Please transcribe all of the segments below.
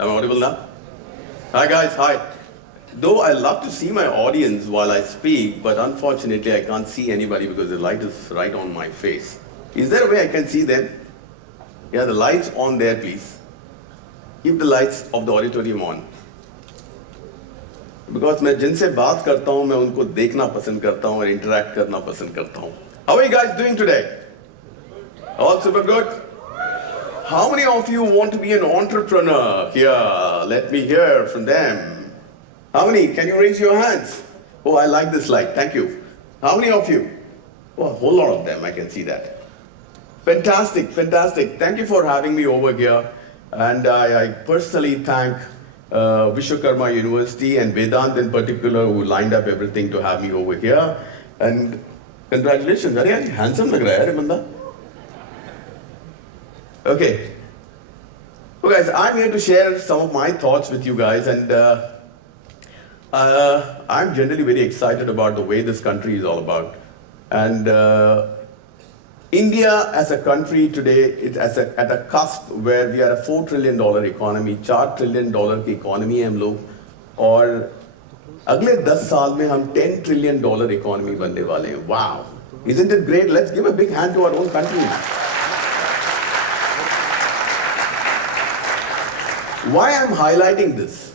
Am I audible now? Hi guys, hi. Though I love to see my audience while I speak, but unfortunately I can't see anybody because the light is right on my face. Is there a way I can see them? Yeah, the lights on there, please. Keep the lights of the auditorium on. Because मैं जिनसे बात करता हूँ मैं उनको देखना पसंद करता हूँ और interact करना पसंद करता हूँ. How are you guys doing today? All super good? How many of you want to be an entrepreneur here? Let me hear from them. How many? Can you raise your hands? Oh, I like this slide. Thank you. How many of you? Oh, a whole lot of them. I can see that. Fantastic, fantastic. Thank you for having me over here. And I personally thank Vishwakarma University and Vedant in particular who lined up everything to have me over here. And congratulations. Are you handsome लग रहा है यार बंदा? Okay. So guys, I'm here to share some of my thoughts with you guys, and I'm generally very excited about the way this country is all about. And India as a country today is at a cusp where we are a $4 trillion economy, $4 trillion की economy है हम लोग, और अगले 10 साल में हम $10 trillion economy बनने वाले हैं. Wow! Isn't it great? Let's give a big hand to our own country. Why I'm highlighting this?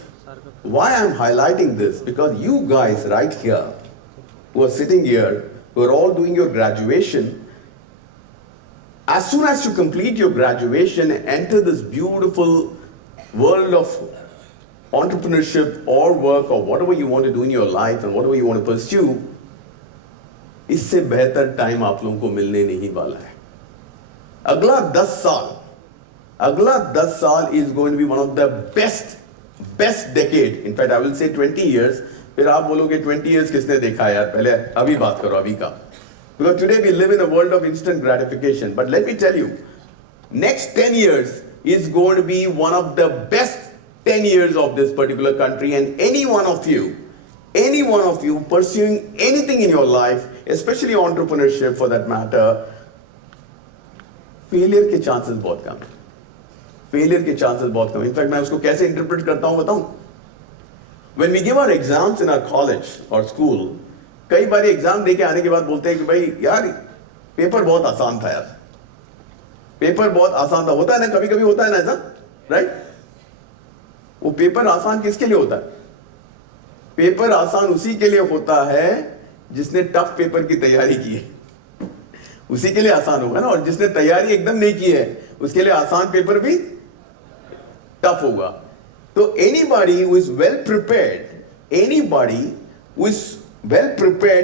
Why I'm highlighting this? Because you guys right here, who are sitting here, who are all doing your graduation, as soon as you complete your graduation and enter this beautiful world of entrepreneurship or work or whatever you want to do in your life and whatever you want to pursue, इससे बेहतर time आप लोगों को मिलने नहीं वाला है. अगला 10 साल is going to be one of the best decade. In fact, I will say 20 years. फिर आप बोलोगे 20 years किसने देखा यार? पहले अभी बात करो अभी का. Because today we live in a world of instant gratification. But let me tell you, next 10 years is going to be one of the best 10 years of this particular country. And any one of you pursuing anything in your life, especially entrepreneurship for that matter, failure के chances बहुत कम है. Failure के chances बहुत कम. In fact मैं उसको कैसे interpret करता हूं बताऊं. When we give our exams in our college और स्कूल, कई बार एग्जाम देके आने के बाद बोलते हैं कि भाई यार पेपर बहुत आसान था यार, पेपर बहुत आसान था. होता है ना, कभी कभी होता है ना ऐसा, राइट? वो पेपर आसान किसके लिए होता है? पेपर आसान उसी के लिए होता है जिसने टफ पेपर की तैयारी की है, उसी के लिए आसान होगा ना. और जिसने तैयारी एकदम नहीं की है उसके लिए आसान पेपर भी टफ होगा. तो anybody who is well prepared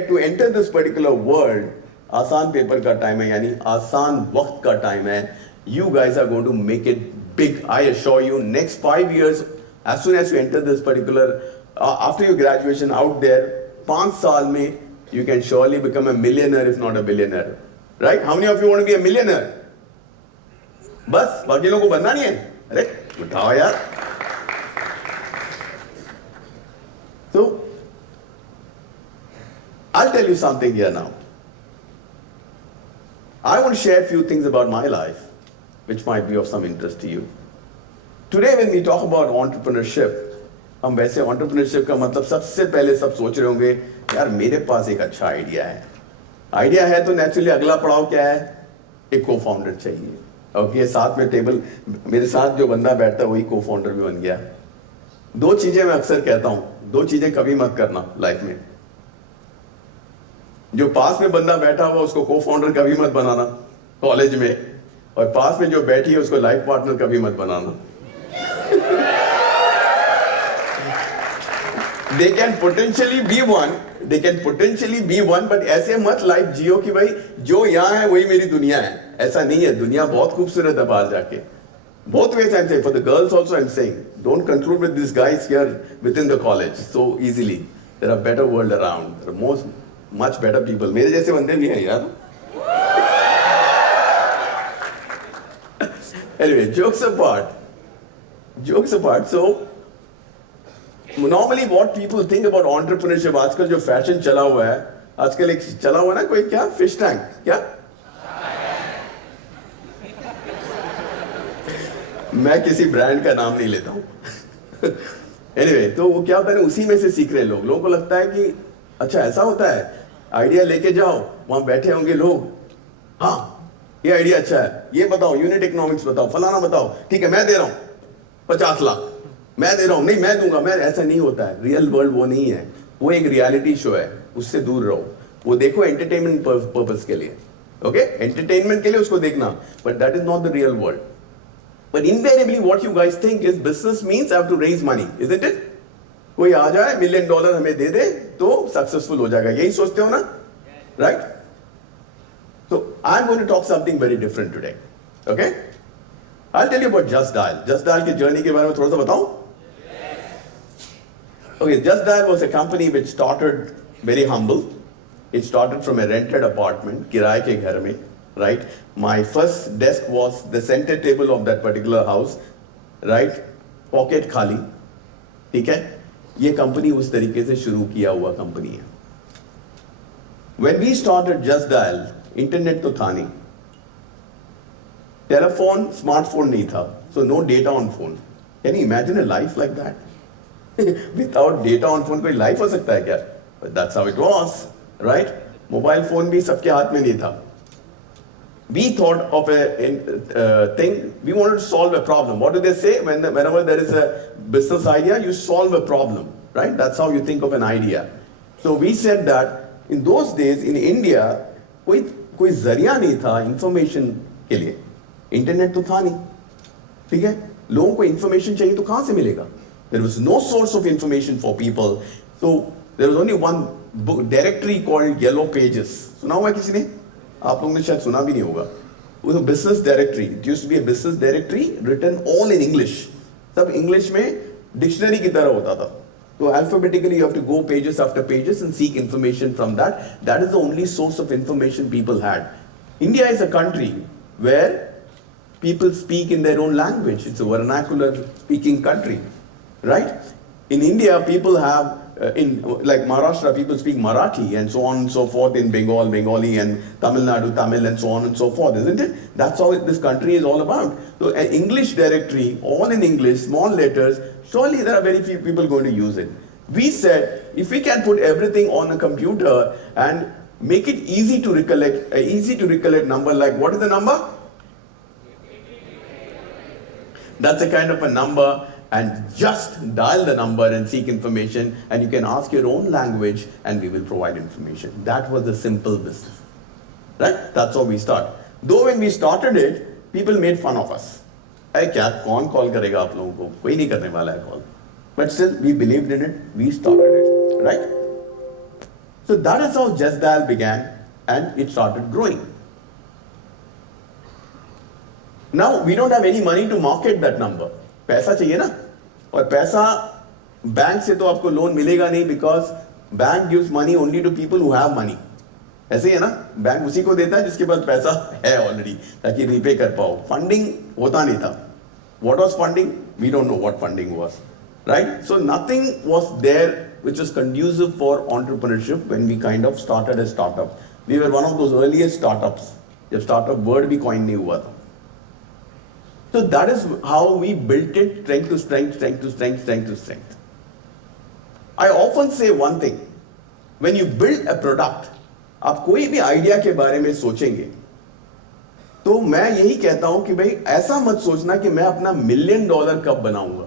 to enter this particular world, आसान पेपर का टाइम है, यानी आसान वक्त का टाइम है. You guys are going to make it big. I assure you, next 5 years, as soon as you enter this particular, after your graduation out there, 5 साल में, you can surely become a millionaire if not a billionaire. Right? How many of you want to be a millionaire? बस बाकी लोगों को बनना नहीं है. अरे उठाओ यार. So I'll tell you something here now. I want to share a few things about my life which might be of some interest to you. Today when we talk about entrepreneurship, हम वैसे entrepreneurship का मतलब सबसे पहले सब सोच रहे होंगे यार मेरे पास एक अच्छा आइडिया है तो नेचुरली अगला पड़ाव क्या है? एक को-फाउंडर चाहिए. ओके, साथ में टेबल मेरे साथ जो बंदा बैठता है वही को-फाउंडर भी बन गया. 2 चीजें मैं अक्सर कहता हूं, 2 चीजें कभी मत करना लाइफ में. जो पास में बंदा बैठा हुआ उसको को-फाउंडर कभी मत बनाना कॉलेज में, और पास में जो बैठी है उसको लाइफ पार्टनर कभी मत बनाना. They can potentially be one, but ऐसे मत लाइफ जियो कि भाई जो यहाँ है वही मेरी दुनिया है. ऐसा नहीं है. दुनिया बहुत खूबसूरत है बाहर जाके. Both ways I'm saying. For the girls also I'm saying, don't conclude with these guys here within the college so easily. There are better world around. There are much better people. मेरे जैसे बंदे भी हैं यार. Anyway, jokes apart. So normally what people think about entrepreneurship, आजकल जो fashion चला हुआ है, आजकल एक चला हुआ ना कोई क्या फिश टैंक, क्या मैं किसी ब्रांड का नाम नहीं लेता हूँ। एनीवे, तो वो क्या होता है ना, उसी में से सीख रहे लोगों को लगता है कि अच्छा ऐसा होता है, आइडिया लेके जाओ, वहां बैठे होंगे लोग, हाँ ये आइडिया अच्छा है, ये बताओ यूनिट इकोनॉमिक्स बताओ, फलाना बताओ, ठीक है मैं दे रहा हूँ 50 लाख, मैं दे रहा हूँ, नहीं मैं दूंगा, मैं, ऐसा नहीं होता है। रियल वर्ल्ड वो नहीं है, वो एक रियलिटी शो है, उससे दूर रहो। वो देखो एंटरटेनमेंट पर्पस के लिए, ओके, एंटरटेनमेंट के लिए उसको देखना, but that is not the real world. But invariably what you guys think is business means I have to raise money, isn't it? कोई आ जाए $1 मिलियन हमें दे दे तो सक्सेसफुल हो जाएगा, यही सोचते हो ना, right? So I'm going to talk something very different today. Okay? I'll tell you about Just Dial. Just Dial की journey के बारे में थोड़ा सा बताऊं? Okay, Just Dial was a company which started very humble. It started from a rented apartment, किराए के घर में, right? My first desk was the center table of that particular house, right? Pocket खाली, ठीक है? ये कंपनी उस तरीके से शुरू किया हुआ कंपनी है. When we started Just Dial, internet तो था नहीं, टेलीफोन, स्मार्टफोन नहीं था, so no data on phone. Can you imagine a life like that? Without data on phone कोई लाइफ हो सकता है क्या? That's how it was, right? Mobile phone भी सबके हाथ में नहीं था. We thought of a thing, we wanted to solve a problem. What do they say? Whenever there is a business idea, you solve a problem, right? That's how you think of an idea. So we said that in those days in India, कोई जरिया नहीं था information के लिए, internet तो था नहीं, ठीक है? लोगों को इंफॉर्मेशन चाहिए तो कहां से मिलेगा? There was no source of information for people, so there was only one book directory called Yellow Pages. सुना हुआ किसी ने? आप लोगों ने शायद सुना भी नहीं होगा. वो business directory, it used to be a business directory written all in English. सब इंग्लिश में डिक्शनरी की तरह होता था. So alphabetically you have to go pages after pages and seek information from that. That is the only source of information people had. India is a country where people speak in their own language. It's a vernacular speaking country, right? In India, people have, in like Maharashtra, people speak Marathi and so on and so forth. In Bengal, Bengali, and Tamil Nadu, Tamil, and so on and so forth, isn't it? That's how this country is all about. So an English directory, all in English, small letters, surely there are very few people going to use it. We said, if we can put everything on a computer and make it easy to recollect number, like what is the number? That's a kind of a number, and just dial the number and seek information, and you can ask your own language and we will provide information. That was the simple business, right? That's how we start. Though when we started it, people made fun of us. अरे क्या, कौन call करेगा आप लोगों को? कोई नहीं करने वाला है call. But still, we believed in it, we started it, right? So that is how Just Dial began, and it started growing. Now, we don't have any money to market that number. पैसा चाहिए ना, और पैसा bank से तो आपको loan मिलेगा नहीं, because bank gives money only to people who have money. ऐसे ही है ना, बैंक उसी को देता है जिसके पास पैसा है ऑलरेडी, ताकि रीपे कर पाओ. फंडिंग होता नहीं था. What was funding? We don't know what funding was, right? So nothing was there which was conducive for entrepreneurship when we kind of started a startup. We were one of those earliest startups. जब startup word भी coin नहीं हुआ था. So that is how we built it, strength to strength, strength to strength, strength to strength. I often say one thing: when you build a product, आप कोई भी idea के बारे में सोचेंगे तो मैं यही कहता हूं कि भाई ऐसा मत सोचना कि मैं अपना $1 मिलियन कब बनाऊंगा.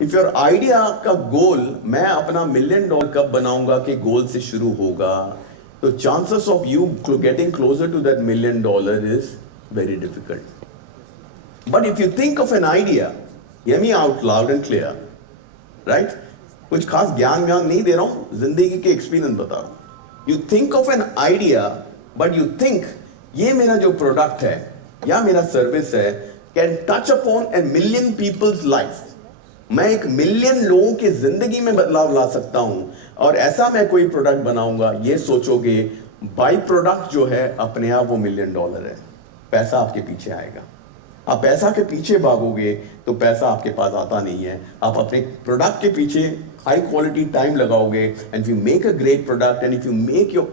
इफ योर आइडिया का गोल मैं अपना $1 मिलियन कब बनाऊंगा के गोल से शुरू होगा, तो chances of you getting closer to that $1 million is very difficult. But if you think of an idea, hear me out loud and clear, right? कुछ खास ज्ञान नहीं दे रहा हूं, जिंदगी के एक्सपीरियंस बता रहा हूं. You think of an idea, but you think ये मेरा जो प्रोडक्ट है या मेरा सर्विस है can touch upon a million people's life. मैं 1 मिलियन लोगों की जिंदगी में बदलाव ला सकता हूं, और ऐसा मैं कोई प्रोडक्ट बनाऊंगा, ये सोचोगे, बाई प्रोडक्ट जो है अपने आप वो $1 मिलियन है. पैसा आपके पीछे आएगा. आप पैसा के पीछे भागोगे तो पैसा आपके पास आता नहीं है. आप अपने प्रोडक्ट के पीछे हाई क्वालिटी टाइम लगाओगे, and you make a great product, and if you make your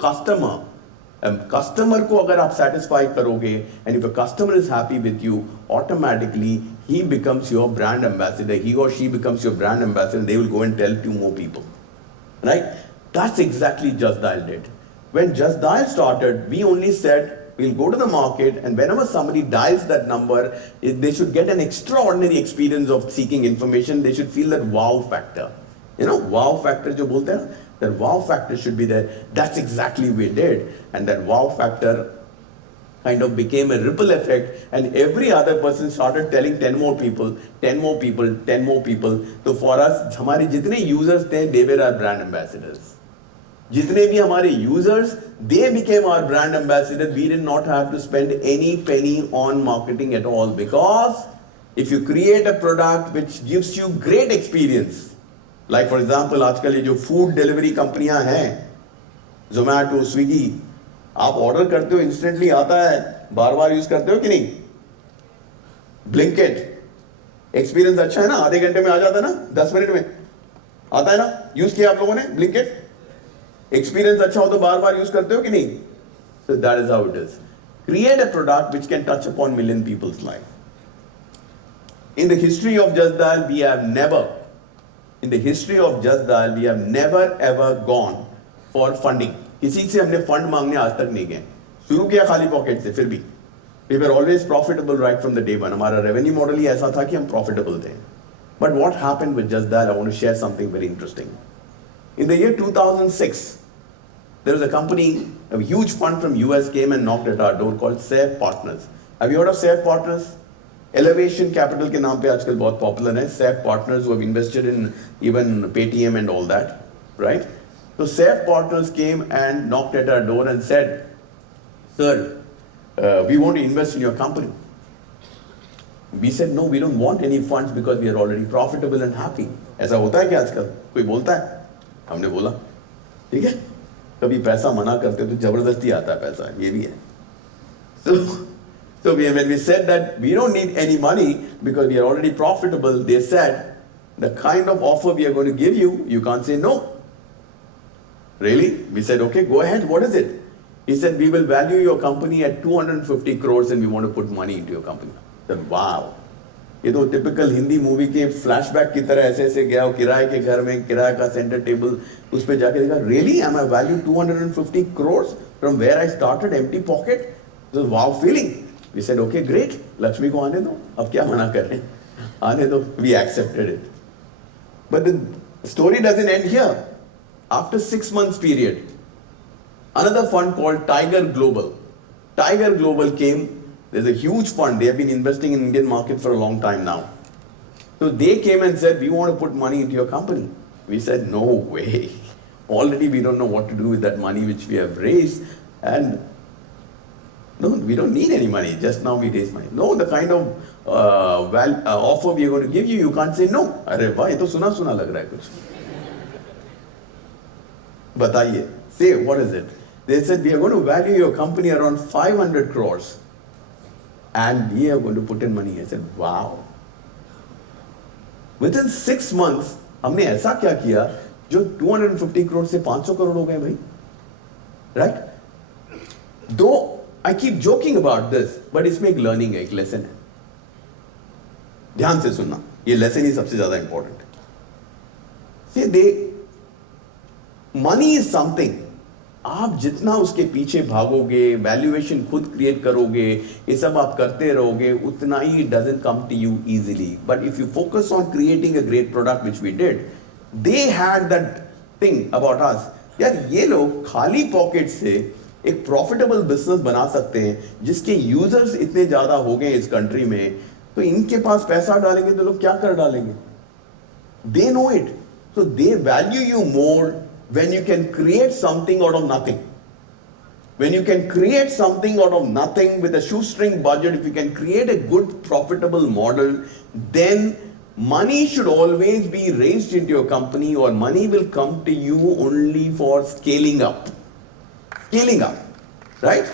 customer को अगर आप सेटिस्फाई करोगे, and if a customer is happy with you, automatically he becomes your brand ambassador, he or she becomes your brand ambassador, and they will go and tell 2 more people. Right? That's exactly Just Dial did. When Just Dial started, we only said we'll go to the market, and whenever somebody dials that number, they should get an extraordinary experience of seeking information. They should feel that wow factor. You know, wow factor jo bolte hain, that wow factor should be there. That's exactly we did. And that wow factor kind of became a ripple effect, and every other person started telling 10 more people, 10 more people, 10 more people. So for us, हमारे जितने users थे, they were our brand ambassadors. जितने भी हमारे users, they became our brand ambassadors. We did not have to spend any penny on marketing at all, because if you create a product which gives you great experience, like for example, आजकल ये जो food delivery कंपनियां हैं, Zomato, Swiggy, आप order करते हो, instantly आता है, बार बार यूज करते हो कि नहीं? ब्लिंकिट एक्सपीरियंस अच्छा है ना, आधे घंटे में आ जाता है ना, 10 मिनट में आता है ना, यूज किया आप लोगों ने ब्लिंकिट? एक्सपीरियंस अच्छा हो तो बार बार यूज करते हो कि नहीं? So that is how it is. Create a product which can touch upon million people's life. In the history of Just Dial, we have never ever gone for funding. किसी से हमने फंड मांगने आज तक नहीं गए. शुरू किया खाली पॉकेट से, फिर भी we were always profitable right from the day one. हमारा रेवेन्यू मॉडल ही ऐसा था कि हम प्रॉफिटेबल थे. But what happened with Just Dial, I want to share something very interesting. In the year 2006, there was a company, a huge fund from US came and knocked at our door called Safe Partners. Have you heard of Safe Partners? Elevation Capital के नाम पे आजकल बहुत popular है. Safe Partners who have invested in even Paytm and all that, right? So Safe Partners came and knocked at our door and said, "Sir, we want to invest in your company." We said, "No, we don't want any funds because we are already profitable and happy." ऐसा होता है क्या आजकल? कोई बोलता है? हमने बोला, ठीक है, कभी पैसा मना करते तो जबरदस्ती आता है पैसा, ये भी है. So when we said that we don't need any money because we are already profitable, they said, "The kind of offer we are going to give you, you can't say no." Really? We said, "Okay, go ahead. What is it?" He said, "We will value your company at 250 crores and we want to put money into your company." I said, "Wow." ये तो typical Hindi movie के flashback की तरह ऐसे ऐसे गया, किराए के घर में किराए का सेंटर टेबल, उस पे जाके देखा, "Really? Am I valued 250 crores from where I started, empty pocket?" It was wow feeling. We said, "Okay, great. Lakshmi को आने दो, अब क्या मना कर रहे हैं, आने दो." We accepted it. But the story doesn't end here. After 6 months period, another fund called Tiger Global. Tiger Global came. There's a huge fund. They have been investing in Indian market for a long time now. So they came and said, "We want to put money into your company." We said, "No way. Already we don't know what to do with that money which we have raised. And no, we don't need any money. Just now we raised money." "No, the kind of offer we are going to give you, you can't say no." अरे वाह, ये तो सुना सुना लग रहा है कुछ. बताइए. Say, what is it? They said, "We are going to value your company around 500 crores. And we are going to put in money." I said, "Wow." Within 6 months, हमने ऐसा क्या किया जो 250 crore से 500 crore हो गए भाई, right? Though I keep joking about this, but इसमें एक learning है, एक lesson है. ध्यान से सुनना, ये lesson ही सबसे ज़्यादा important है. See, money is something. आप जितना उसके पीछे भागोगे, वैल्यूएशन खुद क्रिएट करोगे, ये सब आप करते रहोगे, उतना ही it doesn't come to you easily. But if you focus on creating a great product, which we did, they had that thing about us. यार ये लोग खाली पॉकेट से एक प्रॉफिटेबल बिजनेस बना सकते हैं, जिसके यूजर्स इतने ज्यादा हो गए इस कंट्री में, तो इनके पास पैसा डालेंगे तो लोग क्या कर डालेंगे? They know it. So they value you more when you can create something out of nothing. When you can create something out of nothing with a shoestring budget, if you can create a good profitable model, then money should always be raised into your company, or money will come to you only for scaling up. Scaling up, right?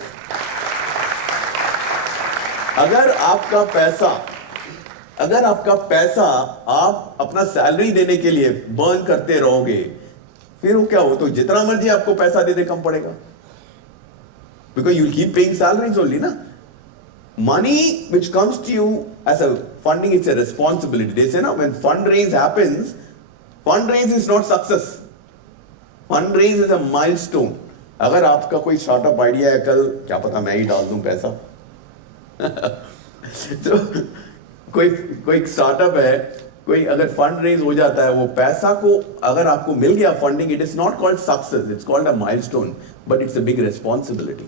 अगर आपका पैसा आप अपना salary देने के लिए burn करते रहोगे, फिर वो क्या हो, तो जितना मर्जी आपको पैसा दे कम पड़ेगा. Because you'll keep paying salaries only, na? Money which comes to you as a funding, it's a responsibility. They say, no, when fundraise happens, fundraise is not success. Fundraise is a milestone. अगर आपका कोई startup idea है, कल क्या पता मैं ही डाल दूं पैसा तो कोई स्टार्टअप है, कोई अगर फंड रेज हो जाता है, वो पैसा को अगर आपको मिल गया funding, it is not called success, it's called a milestone, but it's a big responsibility.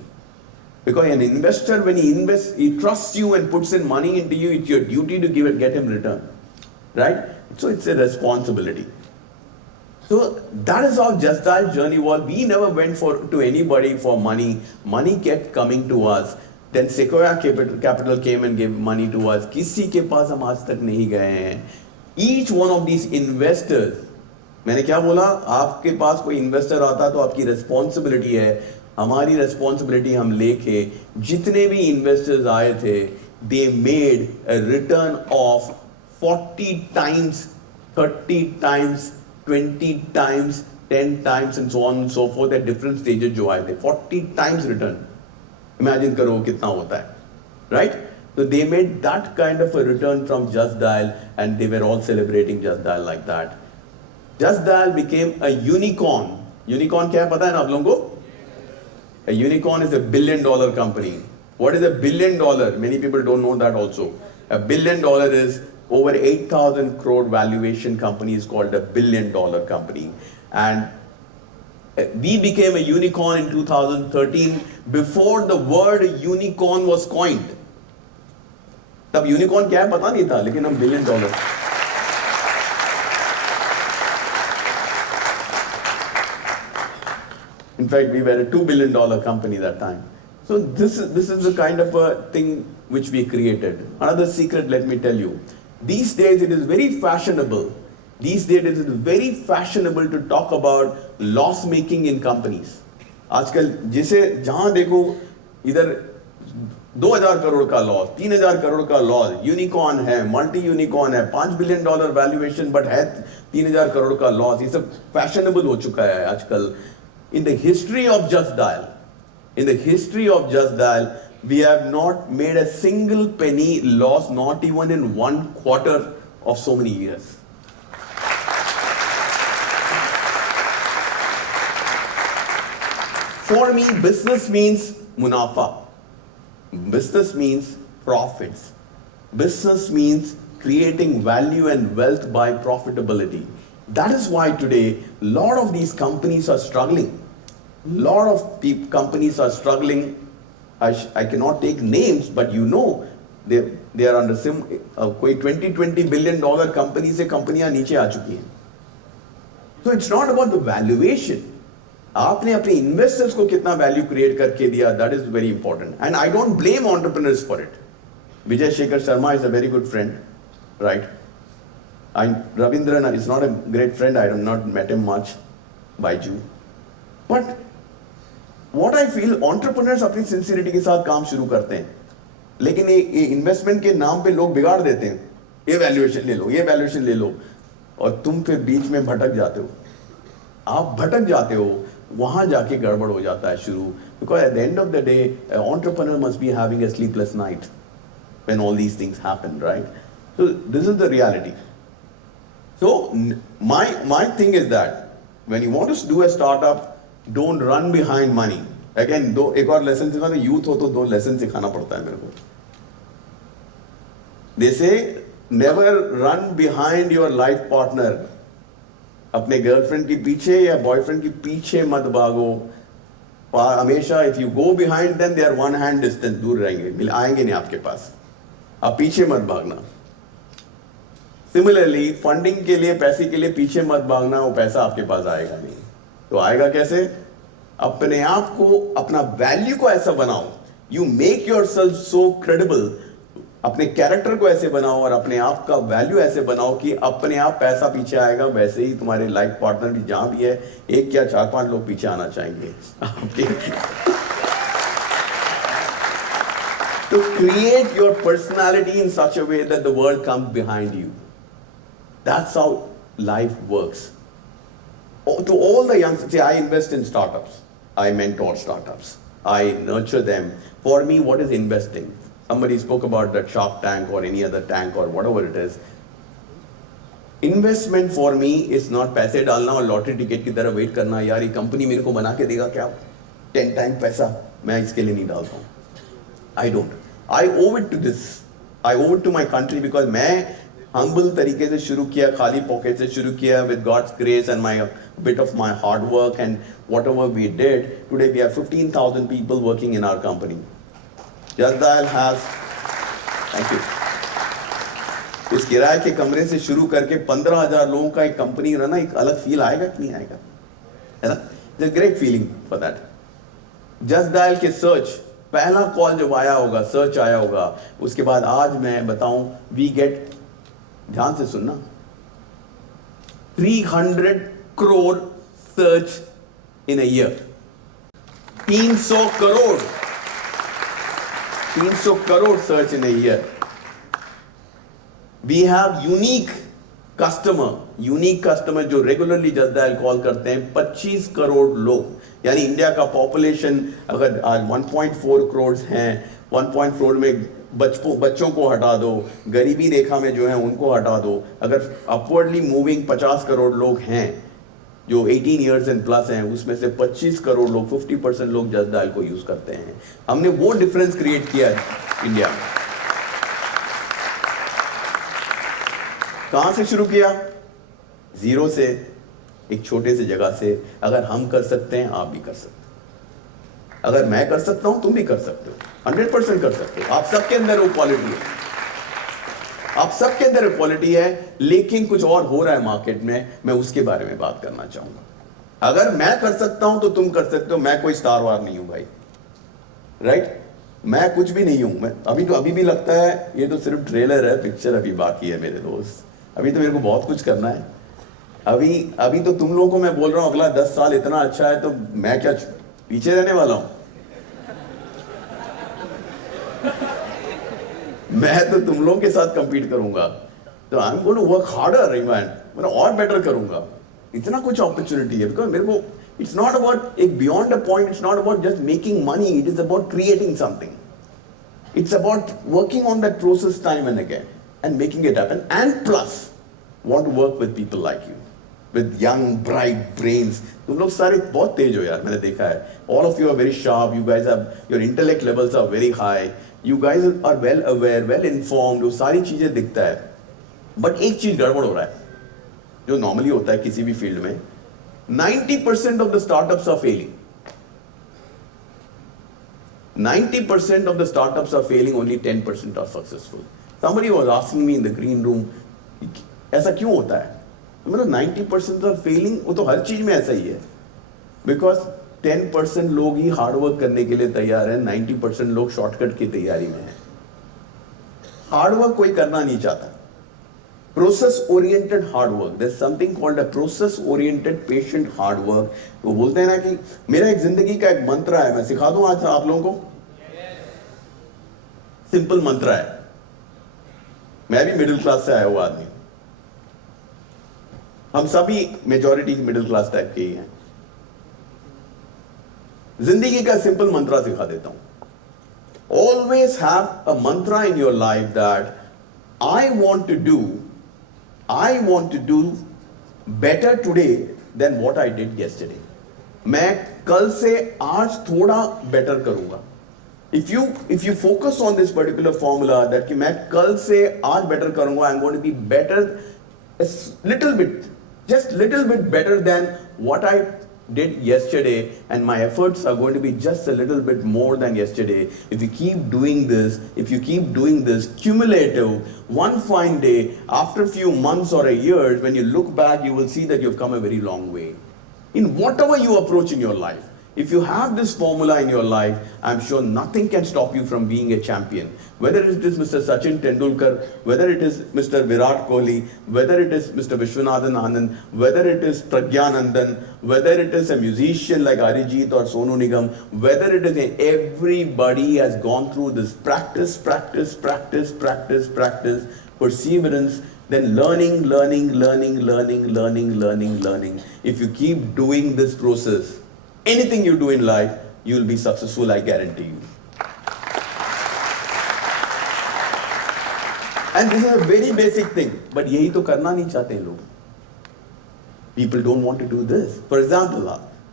Because an investor, when he invests, he trusts you and puts in money into you, it's your duty to get him return, right? So it's a responsibility. So that is how Just Dial journey was. We never went to anybody for money. Money kept coming to us. Then Sequoia Capital came and gave money to us. किसी के पास हम आज तक नहीं गए हैं. Each one of these investors, मैंने क्या बोला, आपके पास कोई इन्वेस्टर आता तो आपकी रिस्पॉन्सिबिलिटी है, हमारी रिस्पॉन्सिबिलिटी हम लेके जितने भी इन्वेस्टर्स आए थे, they made a return of 40 times, 30 times, 20 times, 10 times and so on and so forth at different stages जो आए थे, 40 times return. Imagine करो कितना होता है, right? So they made that kind of a return from Just Dial, and they were all celebrating Just Dial like that. Just Dial became a unicorn. Unicorn क्या है पता है ना आप लोगों को? A unicorn is $1 billion company. What is $1 billion? Many people don't know that also. $1 billion is over 8,000 crore valuation company is called $1 billion company. And we became a unicorn in 2013 before the word unicorn was coined. तब unicorn क्या है पता नहीं था, लेकिन हम $1 billion. In fact, we were a $2 billion company that time. So this is the kind of a thing which we created. Another secret, let me tell you. These days it is very fashionable. These days it is very fashionable to talk about loss making in companies. आजकल जिसे जहाँ देखो इधर 2,000 करोड़ का loss, 3,000 crore का loss, unicorn है, multi unicorn है, $5 billion valuation but है 3,000 करोड़ का लॉस. ये सब फैशनेबल हो चुका है आजकल. In the history of Just Dial, we have not made a single penny loss, not even in 1 quarter of so many years. For me, business means munafa. Business means profits. Business means creating value and wealth by profitability. That is why today, a lot of these companies are struggling. Lot of companies are struggling. I cannot take names, but you know, they are under कोई 20 billion dollar company से कंपनियां नीचे आ चुकी हैं. So it's not about the valuation. आपने अपने investors को कितना value create करके दिया, that is very important. And I don't blame entrepreneurs for it. Vijay Shekhar Sharma is a very good friend, right? Ravindran is not a great friend. I have not met him much, Baiju. But what I feel, entrepreneurs अपनी sincerity के साथ काम शुरू करते हैं, लेकिन ये investment के नाम पे लोग बिगाड़ देते हैं. ये वैल्यूएशन ले लो, ये वैल्यूएशन ले लो, और तुम फिर बीच में भटक जाते हो. आप भटक जाते हो, वहां जाके गड़बड़ हो जाता है शुरू. Because at the end of the day, an entrepreneur must be having a sleepless night when all these things happen, right? So this is the reality. So my thing is that when you want to do a startup, don't run behind money. Again, एक और lesson सिखा, तो youth हो तो 2 lessons सिखाना पड़ता है मेरे को. They say never run behind your life partner. अपने गर्लफ्रेंड के पीछे या बॉयफ्रेंड के पीछे मत भागो. हमेशा if you go behind them, they are 1 hand distance, दूर रहेंगे, आएंगे नहीं आपके पास. आप पीछे मत भागना. सिमिलरली फंडिंग के लिए, पैसे के लिए पीछे मत भागना, वो पैसा आपके पास आएगा नहीं. तो आएगा कैसे? अपने आप को, अपना वैल्यू को ऐसा बनाओ, you make yourself so credible. अपने कैरेक्टर को ऐसे बनाओ और अपने आप का वैल्यू ऐसे बनाओ कि अपने आप पैसा पीछे आएगा. वैसे ही तुम्हारे लाइफ पार्टनर भी जहां भी है, 1 या 4-5 लोग पीछे आना चाहेंगे. To create your personality in such a way that the world comes behind you. That's how life works. To all the youngsters, see, I invest in startups. I mentor startups. I nurture them. For me, what is investing? Somebody spoke about that Shark Tank or any other tank or whatever it is. Investment for me is not पैसे डालना और lottery ticket की तरह wait करना, यार ये company मेरे को बना के देगा क्या 10 टाइम पैसा, मैं इसके लिए नहीं डालता हूँ. I don't, I owe it to this, I owe it to my country, because मैं हम्बल तरीके से शुरू किया, खाली पॉकेट से शुरू किया, with God's grace and my bit of my hard work and whatever we did. Today we have 15,000 people working in our company. Just Dial has, thank you. इस किराए के कमरे से शुरू करके 15,000 लोगों का एक कंपनी रहना एक अलग फील आएगा कि नहीं आएगा, है ना? It's a great feeling for that. Just Dial के सर्च, पहला कॉल जब आया होगा, सर्च आया होगा, उसके बाद आज मैं बताऊं, we get, ध्यान से सुनना, 300 crore search in a year. 300 crore. 300 crore search in a year. We have unique customer जो रेगुलरली जस्ट डायल कॉल करते हैं 25 करोड़ लोग. यानी इंडिया का पॉपुलेशन अगर आज 1.4 करोड़ हैं, 1.4 में बच्चों को हटा दो, गरीबी रेखा में जो है उनको हटा दो, अगर अपवर्डली मूविंग 50 करोड़ लोग हैं जो 18 इयर्स एंड प्लस हैं, उसमें से 25 करोड़ लोग, 50% लोग जस्ट डायल को यूज करते हैं. हमने वो डिफरेंस क्रिएट किया है इंडिया में. कहां से शुरू किया? जीरो से, एक छोटे से जगह से. अगर हम कर सकते हैं, आप भी कर सकते हैं. अगर मैं कर सकता हूं, तुम भी कर सकते हो, 100% कर सकते हो. आप सबके अंदर वो क्वालिटी है, आप सबके अंदर क्वालिटी है, लेकिन कुछ और हो रहा है मार्केट में, मैं उसके बारे में बात करना चाहूंगा. अगर मैं कर सकता हूं तो तुम कर सकते हो. मैं कोई स्टार वार नहीं हूं भाई, राइट? मैं कुछ भी नहीं हूं. मैं अभी भी लगता है ये तो सिर्फ ट्रेलर है, पिक्चर अभी बाकी है मेरे दोस्त. अभी तो मेरे को बहुत कुछ करना है. अभी तो तुम लोगों को मैं बोल रहा हूं अगला 10 साल इतना अच्छा है तो मैं क्या पीछे रहने वाला हूं? मैं तो तुम लोगों के साथ कंपीट करूंगा. तो I am going to work harder, मैं और बेटर करूंगा. इतना कुछ अपॉर्चुनिटी है, बिकॉज मेरे को इट्स नॉट अबाउट एक beyond a point, it's not about just making money, it is about creating something. It's about working on that process time and again and making it happen. And plus want to work with people like you, with young bright brains. तुम लोग सारे बहुत तेज हो यार, मैंने देखा है. All of you are very sharp, you guys have, your intellect levels are very high, you guys are well aware, well informed, वो सारी चीजें दिखता है. बट एक चीज गड़बड़ हो रहा है जो नॉर्मली होता है किसी भी फील्ड में. 90% of the startups are failing. 90% of the startups are failing, only 10% are successful. Somebody was asking me in the green room, ऐसा क्यों होता है? मतलब 90% are failing, वो तो हर चीज में ऐसा ही है. Because 10% लोग ही हार्डवर्क करने के लिए तैयार हैं, 90% लोग शॉर्टकट की तैयारी में हैं. हार्डवर्क कोई करना नहीं चाहता. Process oriented hard work, there is something called a process oriented patient hard work. वो बोलते हैं ना कि मेरा एक जिंदगी का एक मंत्र है, मैं सिखा दूं आज आप लोगों को. सिंपल मंत्र है. मैं भी मिडिल क्लास से आया हुआ आदमी, हम सभी मेजॉरिटी मिडिल क्लास टाइप के ही हैं. जिंदगी का सिंपल मंत्र सिखा देता हूं. ऑलवेज हैव अ मंत्र in your life that I want to do better today than what I did yesterday. मैं कल से आज थोड़ा बेटर करूंगा. If you focus on this particular formula that कि मैं कल से आज बेटर करूंगा, I'm going to be better a little bit, just little bit better than what I did yesterday, and my efforts are going to be just a little bit more than yesterday. If you keep doing this cumulative, one fine day, after a few months or a year, when you look back, you will see that you've come a very long way in whatever you approach in your life. If you have this formula in your life, I'm sure nothing can stop you from being a champion. Whether it is Mr. Sachin Tendulkar, whether it is Mr. Virat Kohli, whether it is Mr. Vishwanathan Anand, whether it is Pragyanandan, whether it is a musician like Arijit or Sonu Nigam, whether it is everybody has gone through this practice, perseverance, then learning. If you keep doing this process, anything you do in life, you will be successful, I guarantee you. And this is a very basic thing, but यही तो करना नहीं चाहते हैं लोग. People don't want to do this. For example,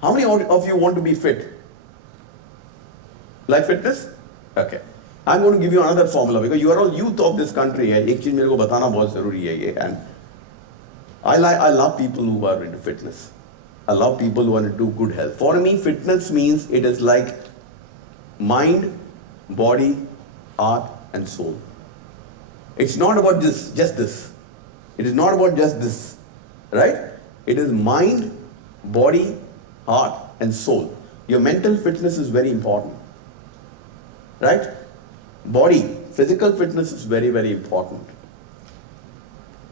how many of you want to be fit? Like fitness? Okay. I'm going to give you another formula because you are all youth of this country. एक चीज मेरे को बताना बहुत जरूरी है ये. And I love people who are into fitness. I love people who want to do good health. For me, fitness means it is like mind, body, heart, and soul. It's not about this, just this. It is not about just this, right? It is mind, body, heart, and soul. Your mental fitness is very important, right? Body, physical fitness is very, very important.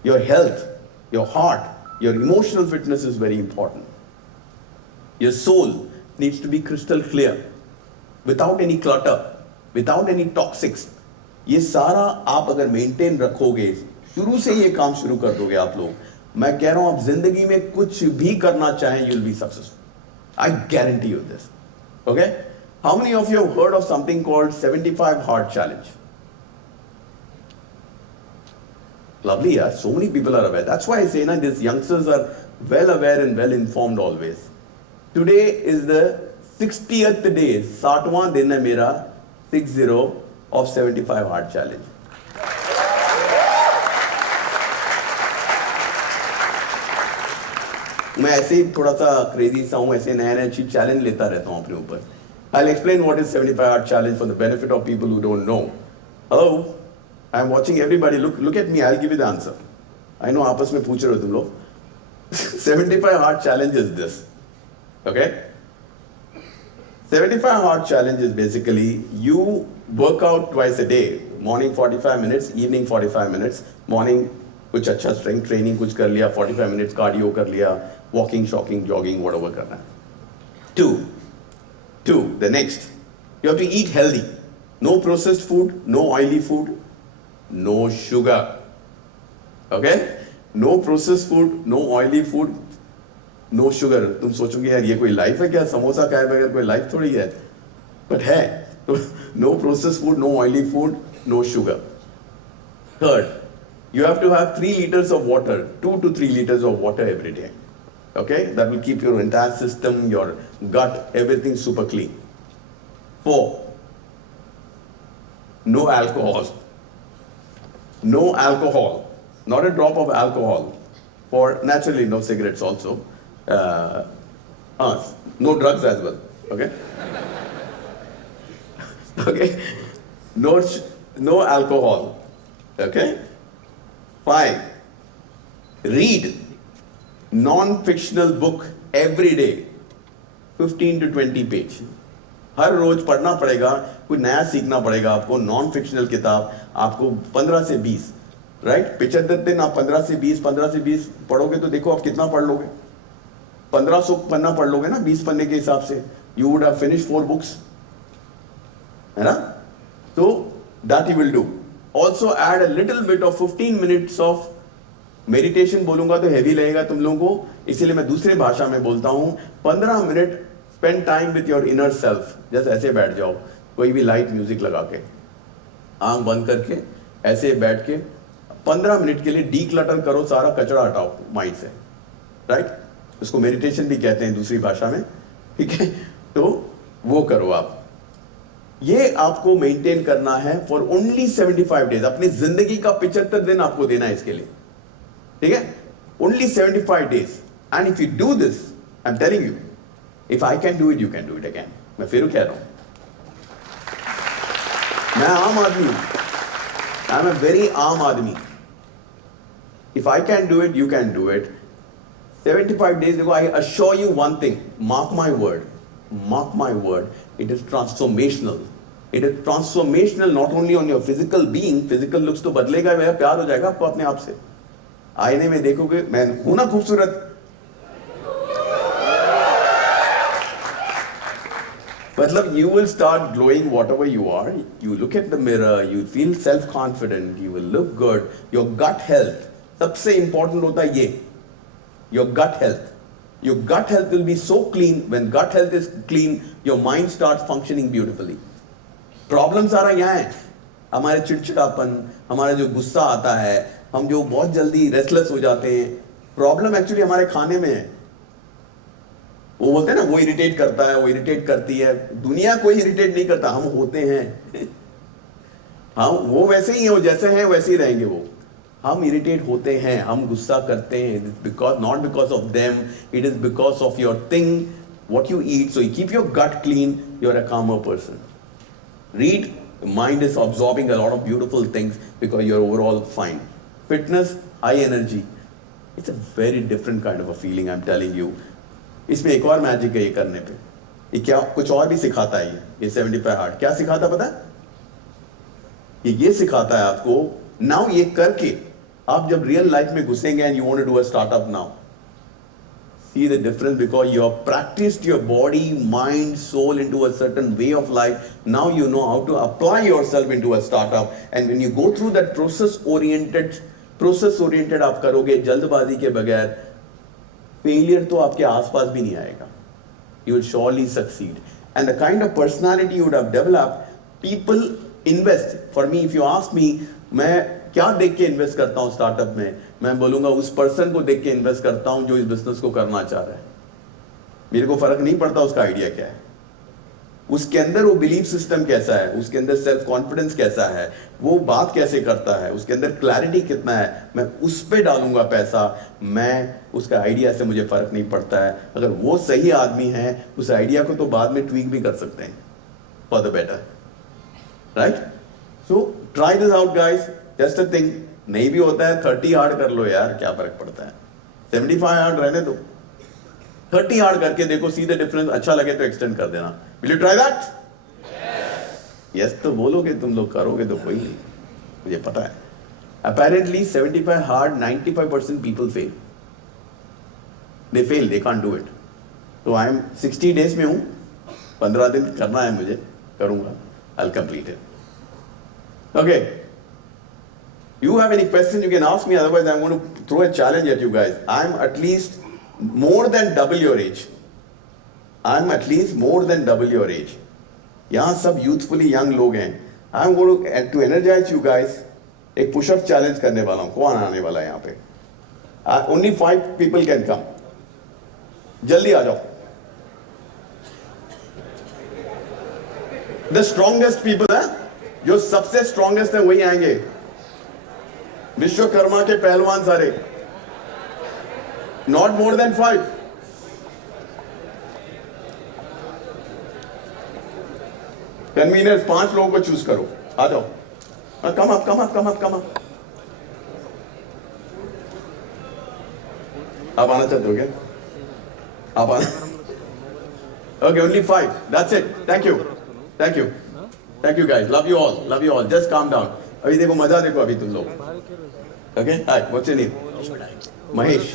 Your health, your heart, your emotional fitness is very important. Your soul needs to be crystal clear, without any clutter, without any toxics. ये सारा आप अगर maintain रखोगे, शुरू से ये काम शुरू कर दोगे आप लोग, मैं कह रहा हूं आप जिंदगी में कुछ भी करना चाहें, you will be successful. I guarantee you this. Okay? How many of you have heard of something called 75 Hard Challenge? Lovely, yeah? So many people are aware. That's why I say these youngsters are well aware and well informed always. Today is the 60th day, 60वां दिन है मेरा 60 of 75 Hard Challenge. मैं ऐसे ही थोड़ा सा crazy सा हूँ, ऐसे नए नए चीज चैलेंज लेता रहता हूँ अपने ऊपर. I'll explain what is 75 Hard Challenge for the benefit of people who don't know. Hello, I'm watching everybody. Look at me. I'll give you the answer. I know आपस में पूछ रहे हो तुम लोग. 75 Hard Challenge is this. Okay? 75 Hard Challenge is basically you work out twice a day. Morning 45 minutes, evening 45 minutes. Morning कुछ अच्छा strength training कुछ कर लिया, 45 minutes cardio कर लिया, walking, shocking, jogging, whatever करना है. Two, the next. You have to eat healthy. No processed food, no oily food, no sugar. Okay? No processed food, no oily food, no sugar. तुम सोचोगे यार ये कोई life है क्या? समोसा खाए बगैर कोई लाइफ थोड़ी है. But है. No processed food, no oily food, no sugar. Third, you have to have 3 liters of water, 2 to 3 liters of water every day. Okay? That will keep your entire system, your gut, everything super clean. 4, no alcohol. No alcohol. Not a drop of alcohol. For naturally, no cigarettes also. No drugs as well. Okay? Okay? No alcohol. Okay? 5, read non-fictional book every day, 15 to 20 page. हर रोज पढ़ना पड़ेगा, कोई नया सीखना पड़ेगा आपको. Non fictional किताब आपको 15 से 20, राइट? 75 दिन आप 15 से 20 पढ़ोगे तो देखो आप कितना पढ़ लोगे. 1500 पन्ना पढ़ लोगे ना 20 पन्ने के हिसाब से. You would have finished 4 books, है ना? तो that you will do. Also add a little bit of 15 minutes of meditation. बोलूंगा तो हैवी लगेगा तुम लोगों को, इसीलिए मैं दूसरी भाषा में बोलता हूं. 15 minute spend time with your inner self. जैसे ऐसे बैठ जाओ, कोई भी लाइट म्यूजिक लगा के, आंख बंद करके ऐसे बैठ के 15 मिनट के लिए डीक्लटर करो, सारा कचरा हटाओ माइंड से, राइट? उसको मेडिटेशन भी कहते हैं दूसरी भाषा में, ठीक है? तो वो करो आप. ये आपको मेंटेन करना है फॉर ओनली 75 डेज. अपनी जिंदगी का 75 दिन आपको देना है इसके लिए, ठीक है? Only 75 days. And if you do this, I am telling you, if I can do it, you can do it again. मैं फिर कह रहा हूं, मैं आम आदमी हूं. आई एम अ वेरी आम आदमी. If I can do it, you can do it. 75 days ago, I assure you one thing, mark my word, it is transformational. It is transformational not only on your physical being, physical looks तो बदलेगा, मेरा प्यार हो जाएगा आपको अपने आप से. आईने में देखोगे मैं हूं ना खूबसूरत. मतलब you will start glowing whatever you are. You look at the mirror, you feel self-confident, you will look good. Your gut health, सबसे important होता है ये. Your gut health. Your gut health will be so clean. When gut health is clean, your mind starts functioning beautifully. Problems are यहाँ हैं. हमारे चिड़चिड़ापन, हमारा जो गुस्सा आता है, हम जो बहुत जल्दी रेस्टलेस हो जाते हैं, प्रॉब्लम एक्चुअली हमारे खाने में है। वो बोलते हैं ना, वो इरिटेट करता है, वो इरिटेट करती है। दुनिया कोई इरिटेट नहीं करता, हम होते हैं। हम वो वैसे ही हैं, वो जैसे हैं वैसे ही रहेंगे वो। हम इरिटेट होते हैं, हम गुस्सा करते हैं, because not because of them, it is because of your thing, what you eat. So you keep your gut clean, you're a calmer person. Read, mind is absorbing a lot of beautiful things because you're overall fine. Fitness, high energy, it's a very different kind of a feeling, I'm telling you. इसमें एक और magic है ये करने पे। ये क्या कुछ और भी सिखाता है ये 75 हार्ड। क्या सिखाता पता है? ये सिखाता है आपको, नाउ ये करके आप जब रियल लाइफ में घुसेंगे and you want to do a startup now, see the difference because you have practiced your body, mind, soul into a certain way of life. Now you know how to apply yourself into a startup. And when you go through that process oriented आप करोगे जल्दबाजी के बगैर, failure तो आपके आसपास भी नहीं आएगा. You will surely succeed. And the kind of personality you would have developed, people invest. For me, if you ask me, मैं क्या देख के इन्वेस्ट करता हूँ स्टार्टअप में, मैं बोलूंगा उस पर्सन को देख के इन्वेस्ट करता हूँ जो इस बिजनेस को करना चाह रहा है. मेरे को फर्क नहीं पड़ता उसका आइडिया क्या है, उसके अंदर वो बिलीफ सिस्टम कैसा है, उसके अंदर सेल्फ कॉन्फिडेंस कैसा है, वो बात कैसे करता है, उसके अंदर क्लैरिटी कितना है, मैं उस पे डालूंगा पैसा. मैं उसका आइडिया से मुझे फर्क नहीं पड़ता है. अगर वो सही आदमी है, उस आइडिया को तो बाद में ट्वीक भी कर सकते हैं for the better, right? So try this out guys, just a thing. नहीं भी होता है 30 हार्ड कर लो यार, क्या फर्क पड़ता है. 75 हार्ड रहने दो, 30 हार्ड करके देखो, सी द डिफरेंस. अच्छा लगे तो एक्सटेंड कर देना. Will you try that? Yes तो बोलोगे तुम लोग, करोगे तो कोई नहीं, मुझे पता है. Apparently 75 hard 95% people fail. They fail, they can't do it. तो आई एम 60 डेज में हूं, 15 दिन करना है मुझे, करूंगा. I will complete it. Okay, you have any question you can ask me, otherwise I'm going to throw a challenge at you guys. I'm at least more than double your age. I'm at least more than double your age. यहाँ सब youthfully young लोग हैं. I'm going to energize you guys. एक push-up challenge करने वाला हूँ. कौन आने वाला है यहाँ पे? Only 5 people can come. जल्दी आ जाओ. The strongest people है, जो सबसे strongest है वही आएंगे. विश्वकर्मा के पहलवान सारे, नॉट मोर देन 5. कन्वीनर्स 5 लोगों को चूज करो, आ जाओ. Come up, come up, come up, come up. आप आना चाहते हो क्या? आप आना. Okay, only 5. That's it. Thank you, thank you, thank you guys. Love you all, love you all. Just calm down. अभी देखो मजा देखो अभी तुम लोग. Okay, hi, what's your name? Mahesh.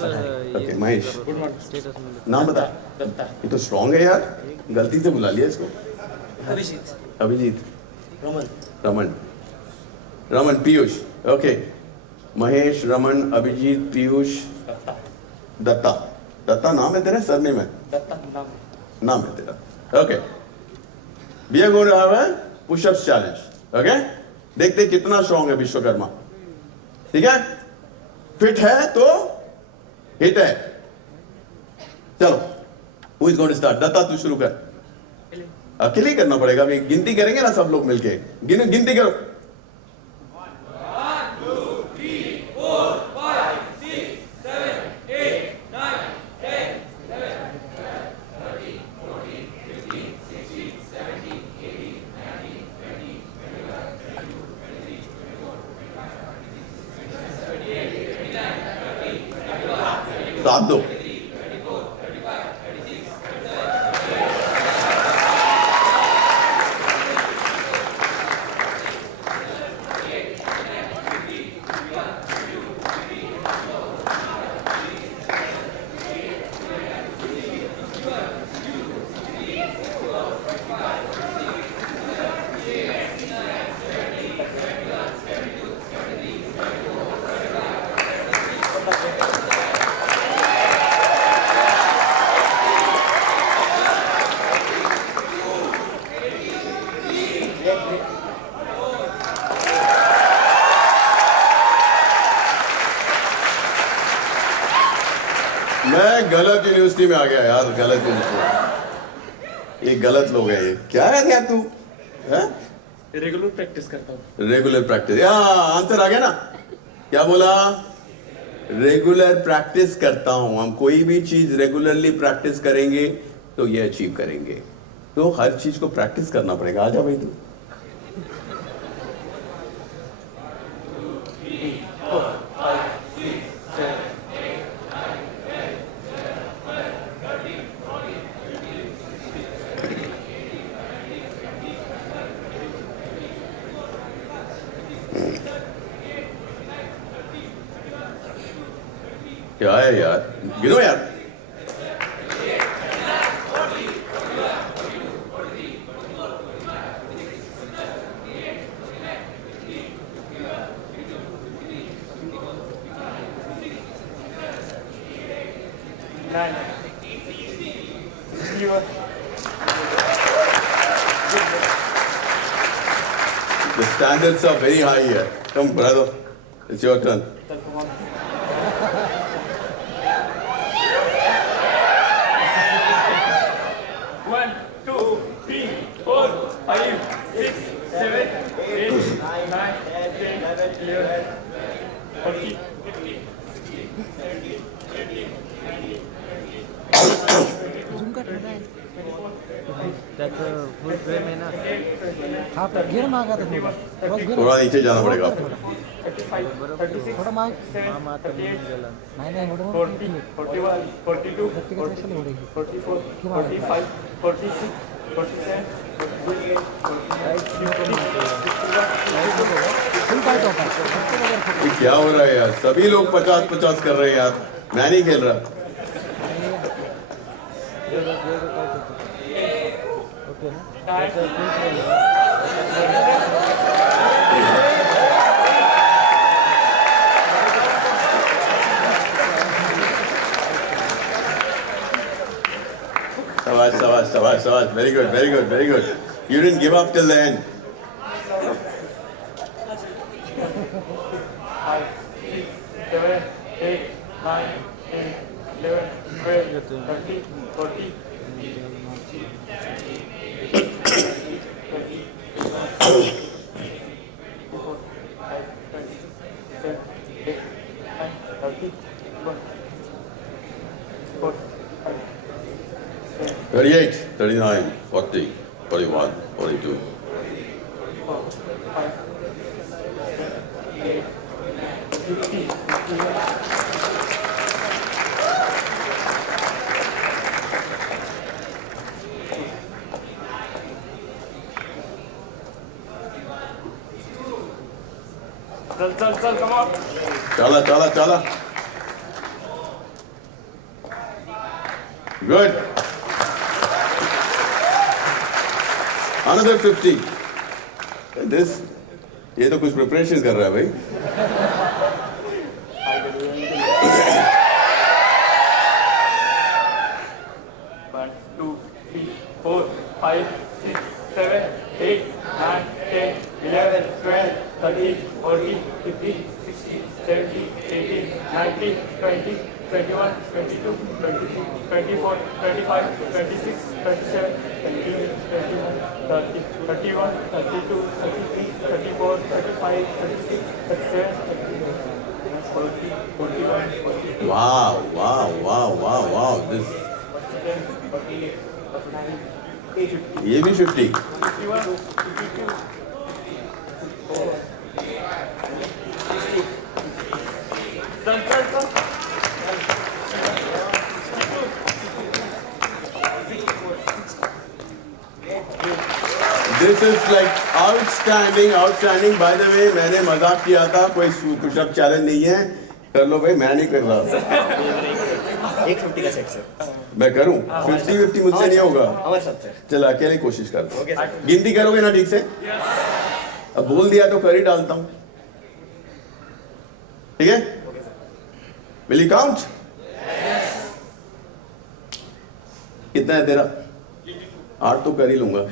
Okay Mahesh, नाम बता. ये तो स्ट्रॉन्ग है यार, गलती से बुला लिया इसको. अभिजीत. अभिजीत. रमन. रमन. रमन. पीयूष. ओके, महेश, रमन, अभिजीत, पीयूष, दत्ता. दत्ता नाम है तेरा, सरनेम है? दत्ता नाम है तेरा. Okay, we are going to have a pushups challenge. Okay, देखते कितना स्ट्रॉन्ग है विश्वकर्मा. ठीक है, फिट है तो हिट है. चलो, who is going to start? Datta तू शुरू कर. अकेले ही करना पड़ेगा. अभी गिनती करेंगे ना सब लोग मिलके. गिनती करो. 1 2 3 4 5 6 7 8 9 10 11 12 13 14 15 16 17 18 19 20 21 22 23 24 25 26 27 28 29 30 31 साथ दो. गलत यूनिवर्सिटी में आ गया यार, गलत यूनिवर्सिटी। ये गलत लोग हैं ये। क्या है यार तू? रेगुलर प्रैक्टिस करता हूँ। रेगुलर प्रैक्टिस, आंसर आ गया ना। क्या बोला? रेगुलर प्रैक्टिस करता हूं। हम कोई भी चीज रेगुलरली प्रैक्टिस करेंगे तो ये अचीव करेंगे। तो हर चीज को प्रैक्टिस करना पड़ेगा। आजा भाई तू। क्या है यार, गिनो यार। The standards are very high here. Come, brother, it's your turn. One, two, three, four, five, six, seven, eight, nine, 10, 11, 14, 15. झूम का ठंडा है त्याचं फुल फ्रेम आहे ना हा गिर मागा था थोड़ा नीचे जाना पड़ेगा। थोड़ा माग मामा आता मी गेला नाही नाही एवढं 40, 41, 42, 44, 45, 46, 47, 48, फुल टाइट होता ये क्या हो रहा है यार? सभी लोग 50-50 कर रहे हैं यार, मैं नहीं खेल रहा। ओके ना Shabash, shabash, shabash, shabash. Very good, very good, very good. You didn't give up till the end. 5, 6, 7, 8, 9, 10, 11, 12, 13, 14, 38, 39, 40, 41, 42. चल come on. Chala, chala, chala. Good. Another 50. This, ये तो कुछ प्रिपरेशन कर रहा है भाई। One, two, three, four, five, six, seven, eight, nine, 10, 11, 12, 13, 14, 15, 16, 17, 18, 19, 20, 21, 22, 23, 24, 25, 26, 27, 28, 29, 30, 31, 32, 33, 34, 35, 36, 37, 38, 40, 41, 42. Wow, wow, wow, wow, wow. This, ये भी 50. This is like outstanding, outstanding. By the way, मैंने मजाक किया था, कोई पुशअप चैलेंज नहीं है, कर लो भाई, मैं नहीं कर रहा। एक 50 का सेट सर। मैं करूं? 50-50 मुझसे नहीं होगा। हमारे साथ सर। चल अकेले कोशिश करता ओके हूँ। सर। गिनती करोगे ना ठीक से? अब बोल दिया तो कर ही डालता हूँ। ठीक है? Will you count? कितना है तेरा? 8 तो कर ही लूंगा।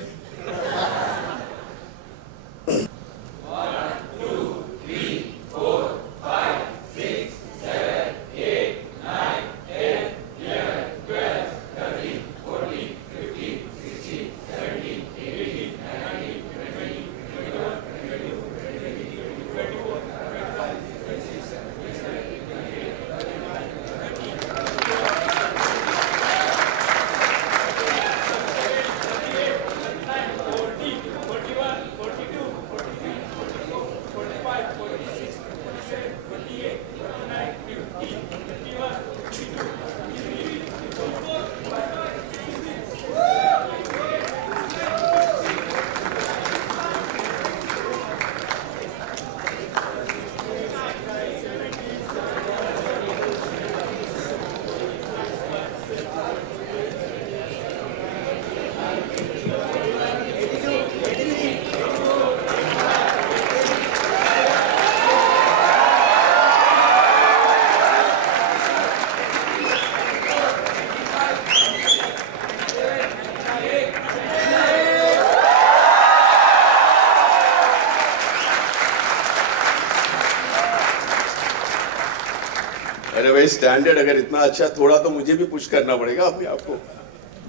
भाई स्टैंडर्ड अगर इतना अच्छा, थोड़ा तो मुझे भी पुश करना पड़ेगा अपने आप को.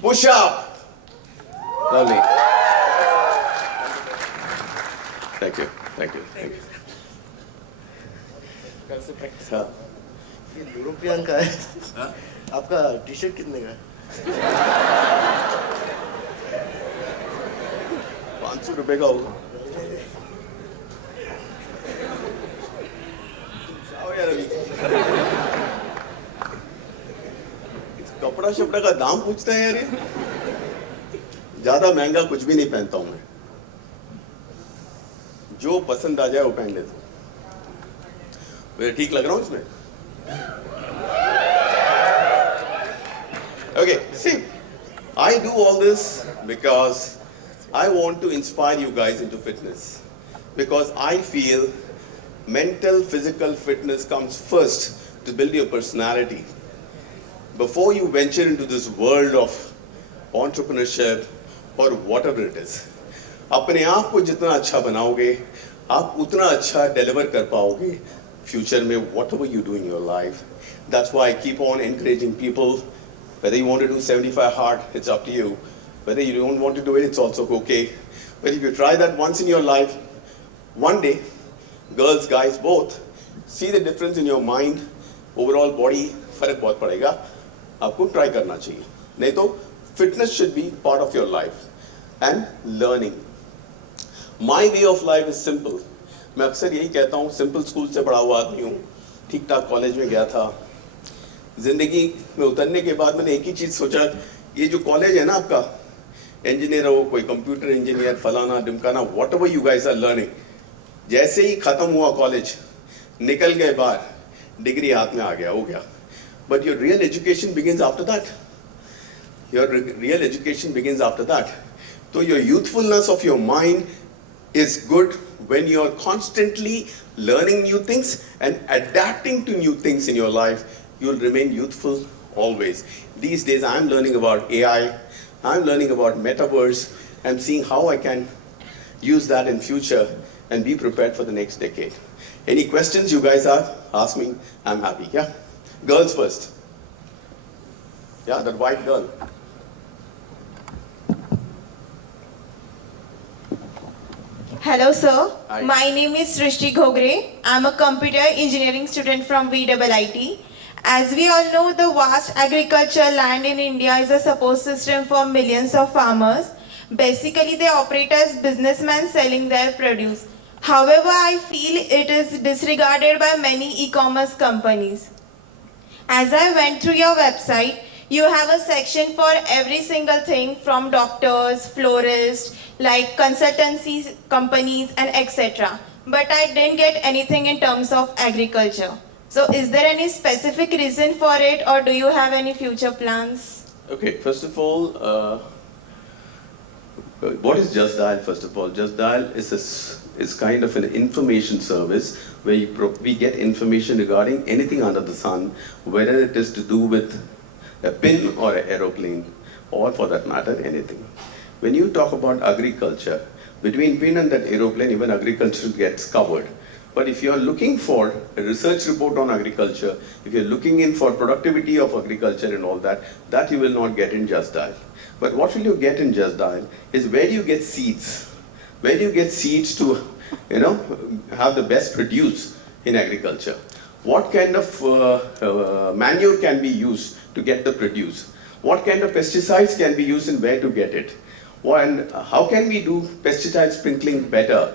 Push up. Lovely. Thank you. Thank you. Thank you. कल से प्रैक्टिस. हाँ. ये यूरोपियन का है. आपका टी शर्ट कितने का है? 500 रुपए का होगा. जाओ यार अभी. कपड़ा शपड़ा का दाम पूछते हैं यार ये. ज्यादा महंगा कुछ भी नहीं पहनता हूं मैं. जो पसंद आ जाए वो पहन लेता हूं. मैं ठीक लग रहा हूं इसमें? Okay, see, I do all this because I want to inspire you guys into fitness. Because I feel mental, physical fitness comes first to build your personality. Before you venture into this world of entrepreneurship or whatever it is, अपने आप को जितना अच्छा बनाओगे, आप उतना अच्छा deliver कर पाओगे फ्यूचर में whatever you do in your life. That's why I keep on encouraging people. Whether you want to do 75 hard, it's up to you. Whether you don't want to do it, it's also okay. But if you try that once in your life, one day, girls, guys, both, see the difference in your mind, overall body, फर्क बहुत पड़ेगा. आपको try करना चाहिए. नहीं तो fitness should be part of your life. And learning. My way of life is simple. मैं अक्सर यही कहता हूँ, सिंपल स्कूल से पढ़ा हुआ आदमी हूँ, ठीक ठाक कॉलेज में गया था. जिंदगी में उतरने के बाद मैंने एक ही चीज़ सोचा, ये जो कॉलेज है ना आपका, इंजीनियर हो, कोई कंप्यूटर इंजीनियर, फलाना डिमकाना, whatever you guys are learning, जैसे ही खत्म हुआ कॉलेज, निकल गए बाहर, डिग्री हाथ में आ गया, हो गया. But your real education begins after that. Your real education begins after that. तो your youthfulness of your mind is good when you are constantly learning new things and adapting to new things in your life. You will remain youthful always. These days I am learning about AI, I am learning about metaverse, I am seeing how I can use that in future and be prepared for the next decade. Any questions you guys have, ask me, I'm happy. Yeah? Girls first. Yeah, that white girl. Hello sir, Hi. my name is Srishti Ghogre. I'm a computer engineering student from VIIT. As we all know, the vast agricultural land in India is a support system for millions of farmers. Basically, they operate as businessmen selling their produce. However, I feel it is disregarded by many e-commerce companies. As I went through your website, you have a section for every single thing from doctors, florists, like consultancies, companies and etc. But I didn't get anything in terms of agriculture. So is there any specific reason for it or do you have any future plans? Okay, first of all, what is Just Dial? First of all, Just Dial is kind of an information service where we get information regarding anything under the sun, whether it is to do with a pin or an aeroplane, or for that matter, anything. When you talk about agriculture, between pin and that aeroplane, even agriculture gets covered. But if you are looking for a research report on agriculture, if you're looking in for productivity of agriculture and all that, that you will not get in Just Dial. But what will you get in Just Dial is where do you get seeds? Where do you get seeds to, have the best produce in agriculture? What kind of manure can be used to get the produce? What kind of pesticides can be used and where to get it? And how can we do pesticide sprinkling better?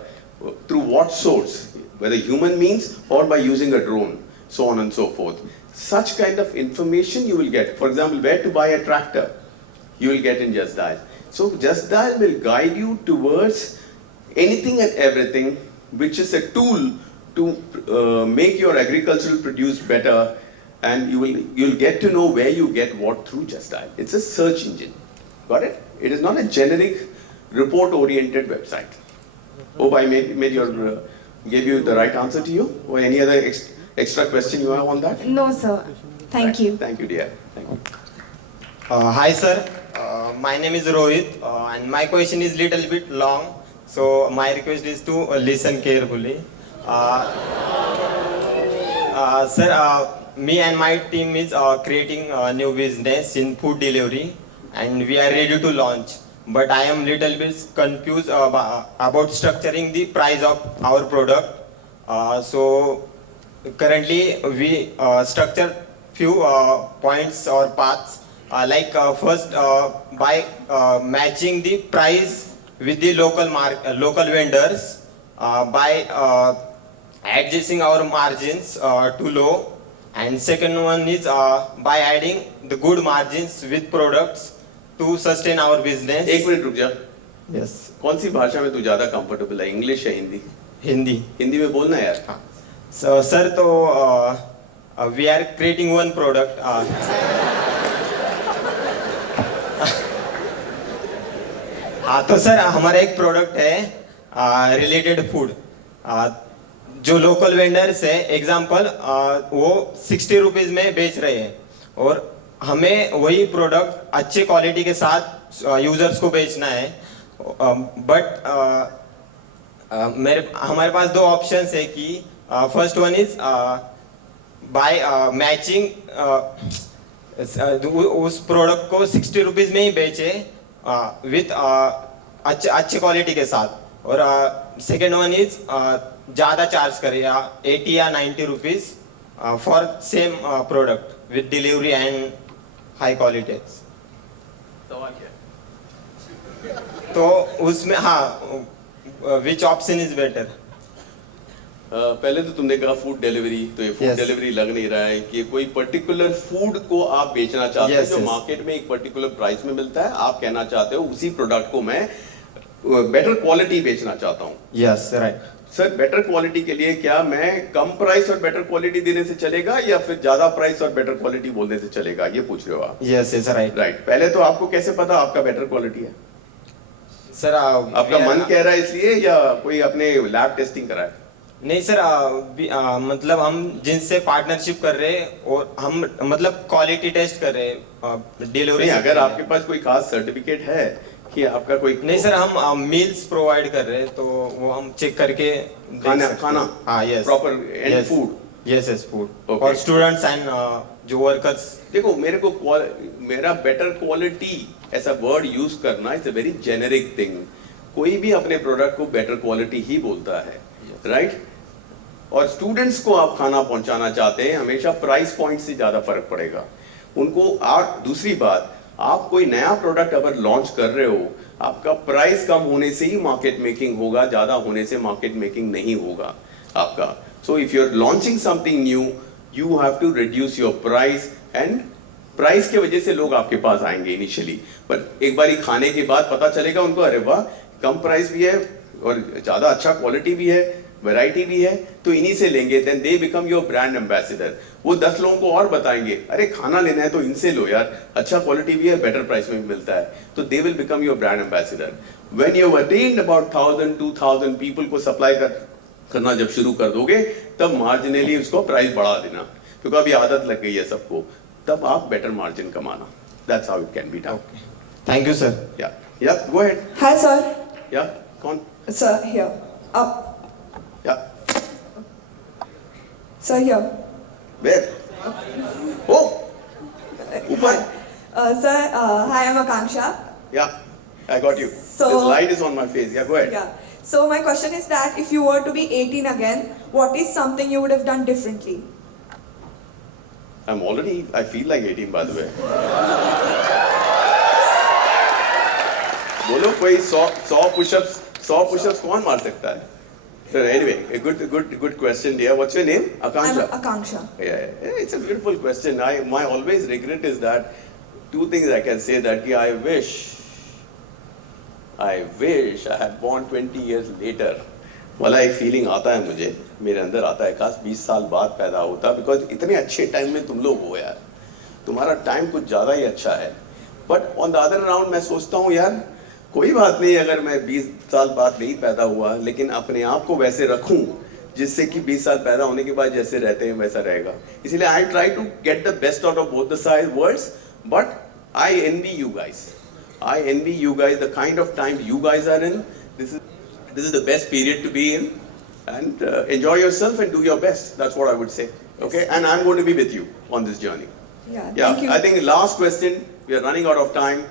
Through what source? Whether human means or by using a drone, so on and so forth. Such kind of information you will get. For example, where to buy a tractor, you will get in Just Dial. So Just Dial will guide you towards anything and everything which is a tool to make your agricultural produce better, and you'll get to know where you get what through Just Dial. It's a search engine. Got it? It is not a generic report-oriented website. Hope I gave you the right answer to you. Or any other extra question you have on that? No sir, thank you. Thank you, dear. Thank you. Hi sir, my name is Rohit and my question is little bit long, so my request is to listen carefully. Sir, me and my team is creating a new business in food delivery, and we are ready to launch. But I am little bit confused about structuring the price of our product. So currently we structure few points or paths. First, by matching the price with the local vendors, by adjusting our margins too low, and second one is by adding the good margins with products to sustain our business. एक minute रुक जा. Yes, कौन सी भाषा में तू ज्यादा comfortable है, English या हिंदी? Hindi. हिंदी में बोलना यार. So sir, तो we are creating one product. हाँ तो सर हमारा एक प्रोडक्ट है रिलेटेड फूड. जो लोकल वेंडर्स है एग्जांपल वो 60 रुपीज में बेच रहे हैं, और हमें वही प्रोडक्ट अच्छे क्वालिटी के साथ यूजर्स को बेचना है. बट हमारे पास दो ऑप्शंस है कि first one is by matching उस प्रोडक्ट को 60 रुपीज में ही बेचे विथ अच्छे क्वालिटी के साथ, और सेकेंड वन इज ज़्यादा चार्ज करे या 80 या 90 rupees for same product with delivery and high quality. तो उसमें हाँ, विच ऑप्शन इज बेटर? पहले तो तुमने कहा फूड डिलीवरी, तो ये फूड Yes. डिलीवरी लग नहीं रहा है कि कोई पर्टिकुलर फूड को आप बेचना चाहते हो Yes, जो yes. मार्केट में एक पर्टिकुलर प्राइस में मिलता है. आप कहना चाहते हो उसी प्रोडक्ट को मैं बेटर क्वालिटी बेचना चाहता हूँ. Yes right. Sir better quality के लिए क्या मैं कम प्राइस और बेटर क्वालिटी देने से चलेगा या फिर ज्यादा प्राइस और बेटर क्वालिटी बोलने से चलेगा, ये पूछ रहे हो आप? Yes yes right. राइट. पहले तो आपको कैसे पता आपका बेटर क्वालिटी है? सर आपका मन कह रहा है इसलिए या कोई अपने लैब टेस्टिंग करा है? नहीं सर, मतलब हम जिनसे पार्टनरशिप कर रहे हैं और हम मतलब क्वालिटी टेस्ट कर रहे हैं डिलीवरी. नहीं, अगर आपके पास कोई खास सर्टिफिकेट है कि आपका कोई नहीं सर, हम मील्स प्रोवाइड कर रहे हैं तो वो हम चेक करके देख सकते हैं. खाना हाँ yes proper and food. Yes yes food Okay. For students and जो वर्कर्स. देखो मेरा बेटर क्वालिटी ऐसा वर्ड यूज करना is a very generic thing. कोई भी अपने प्रोडक्ट को बेटर क्वालिटी ही बोलता है, राइट? और स्टूडेंट्स को आप खाना पहुंचाना चाहते हैं, हमेशा प्राइस पॉइंट से ज्यादा फर्क पड़ेगा उनको. आप दूसरी बात, आप कोई नया प्रोडक्ट अगर लॉन्च कर रहे हो, आपका प्राइस कम होने से ही मार्केट मेकिंग होगा, ज्यादा होने से मार्केट मेकिंग नहीं होगा आपका. So if you are launching something new, you have to reduce your price, and price के वजह से लोग आपके पास आएंगे इनिशियली, पर एक बारी खाने के बाद पता चलेगा उनको, अरे वाह कम प्राइस भी है और ज्यादा अच्छा क्वालिटी भी है, वैरायटी भी है, तो इन्हीं से लेंगे. Then they become your brand ambassador. वो 10 लोगों को और बताएंगे, अरे खाना लेना है तो इनसे लो यार, अच्छा क्वालिटी भी है, बेटर प्राइस में भी मिलता है. तो they will become your brand ambassador. When you attend about 1000-2000 people को सप्लाई करना जब शुरू कर दोगे, तब मार्जिनली उसको प्राइस बढ़ा देना, क्योंकि अभी आदत लग गई है सबको. तब आप बेटर मार्जिन कमाना. That's how it can be done. Thank you sir. या गो अहेड. Hi, sir. या कौन? Sir, here. Up. या Sir, here. वेयर? ओ ऊपर. Sir, hi, I'm Akanksha. या I got you. So- This light is on my face. Yeah, go ahead. Yeah. So my question is that if you were to be 18 again, what is something you would have done differently? I'm already, I feel like 18 by the way. बोलो कोई 100 push-ups कौन मार सकता है? So anyway, a good question, dear. What's your name? Akanksha. I'm Akanksha. Yeah, it's a beautiful question. My always regret is that two things I can say that I wish I had born 20 years later. वाला एक feeling आता है मुझे, मेरे अंदर आता है, काश 20 साल बाद पैदा होता, बिकॉज इतने अच्छे टाइम में तुम लोग हो यार, तुम्हारा टाइम कुछ ज़्यादा ही अच्छा है. But on the other round मैं सोचता हूँ यार कोई बात नहीं अगर मैं 20 साल बाद नहीं पैदा हुआ, लेकिन अपने आप को वैसे रखूँ जिससे कि 20 साल पैदा होने के बाद जैसे रहते हैं वैसा रहेगा. इसीलिए I try to get the best out of both the side worlds. But I envy you guys. I envy you guys, the kind of time you guys are in. This is the best period to be in, and enjoy yourself and do your best. That's what I would say. Okay, and I'm going to be with you on this journey. Yeah, Yeah, thank you. I think last question, we are running out of time.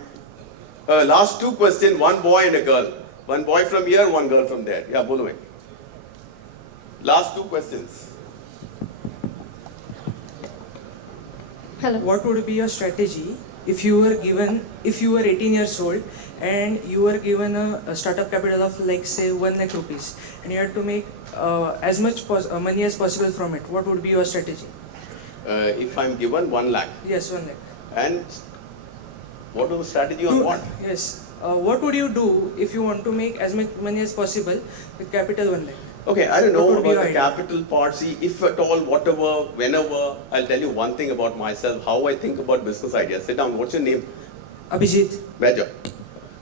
Last two questions, one boy and a girl. One boy from here, one girl from there. Yeah, bolo mein. Last two questions. Hello. What would be your strategy if you were 18 years old and you were given a startup capital of like say 1 lakh rupees and you had to make as much money as possible from it? What would be your strategy? If I'm given 1 lakh, Yes, 1 lakh. and what was the strategy on what? Yes. What would you do if you want to make as much money as possible with capital 1 lakh? Okay, I don't know What would be about the your idea? capital part. See, if at all, whatever, whenever, I'll tell you one thing about myself, how I think about business ideas. Sit down, what's your name? Abhijit. Beja.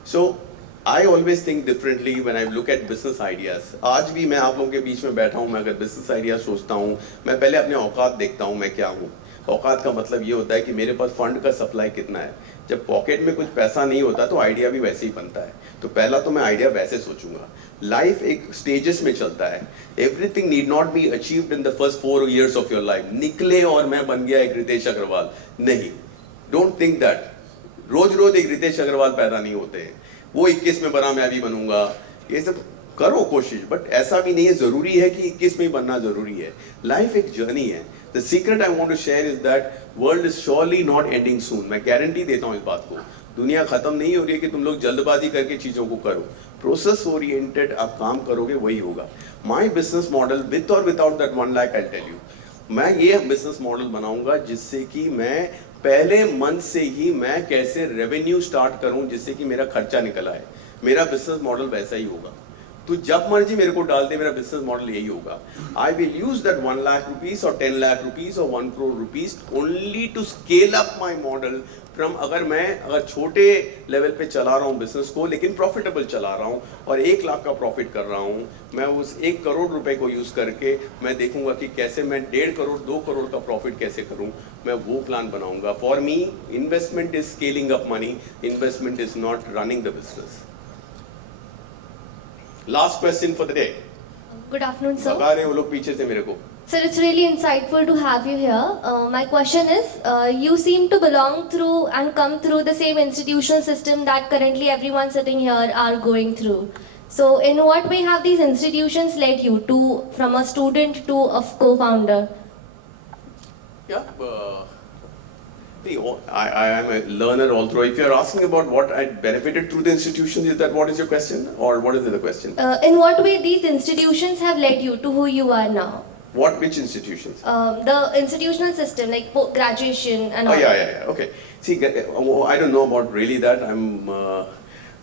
So, I always think differently when I look at business ideas. आज भी मैं आप लोगों के बीच में बैठा हूँ, मैं अगर business ideas सोचता हूँ, मैं पहले अपने औकात देखता हूँ, मैं क्या हूँ. औकात का मतलब ये होता है कि मेरे पास फंड का सप्लाई कितना है. जब पॉकेट में कुछ पैसा नहीं होता तो आइडिया भी वैसे ही बनता है. तो पहला तो मैं आइडिया वैसे सोचूंगा. लाइफ एक स्टेजेस में चलता है. Everything need not be achieved in the first 4 years of your life. निकले और मैं बन गया एक रितेश अग्रवाल. नहीं, डोंट थिंक दैट. रोज रोज एक रितेश अग्रवाल पैदा नहीं होते. वो 21 में बना मैं भी बनूंगा. ये सब करो कोशिश, बट ऐसा भी नहीं है जरूरी है कि 21 में ही बनना जरूरी है. लाइफ एक जर्नी है. The secret I want to share is that world is surely not ending soon. मैं गारंटी देता हूँ इस बात को. दुनिया खत्म नहीं हो रही है कि तुम लोग जल्दबाजी करके चीजों को करो. प्रोसेस ओरिएंटेड आप काम करोगे वही होगा. माई बिजनेस मॉडल विथ और without that 1 lakh I tell you, मैं ये बिजनेस मॉडल बनाऊंगा जिससे कि मैं पहले मंथ से ही मैं कैसे रेवेन्यू स्टार्ट करूं जिससे कि मेरा खर्चा निकल आए. मेरा बिजनेस मॉडल वैसा ही होगा. तो जब मर्जी मेरे को डाल दे, मेरा बिजनेस मॉडल यही होगा. I will use that 1 lakh rupees और 10 lakh rupees और 1 crore rupees only to scale up my model from. अगर छोटे लेवल पे चला रहा हूँ बिजनेस को लेकिन प्रॉफिटेबल चला रहा हूँ और 1 लाख का प्रॉफिट कर रहा हूँ, मैं उस 1 करोड़ रुपए को यूज करके मैं देखूंगा कि कैसे मैं 1.5 करोड़ 2 करोड़ का प्रॉफिट कैसे करूँ. मैं वो प्लान बनाऊंगा. For me investment is scaling up money, investment is not running the business. Last question for the day. Good afternoon, sir. बता रहे हैं वो लोग पीछे से मेरे को. Sir, it's really insightful to have you here. My question is, you seem to belong through and come through the same institutional system that currently everyone sitting here are going through. So, in what way have these institutions led you to, from a student to a co-founder? Yeah. I am a learner all through. If you are asking about what I benefited through the institutions, is that what is your question, or what is the question? In what way these institutions have led you to who you are now? Which institutions? The institutional system, like graduation and Oh all. yeah. Okay. See, I don't know about really that. I'm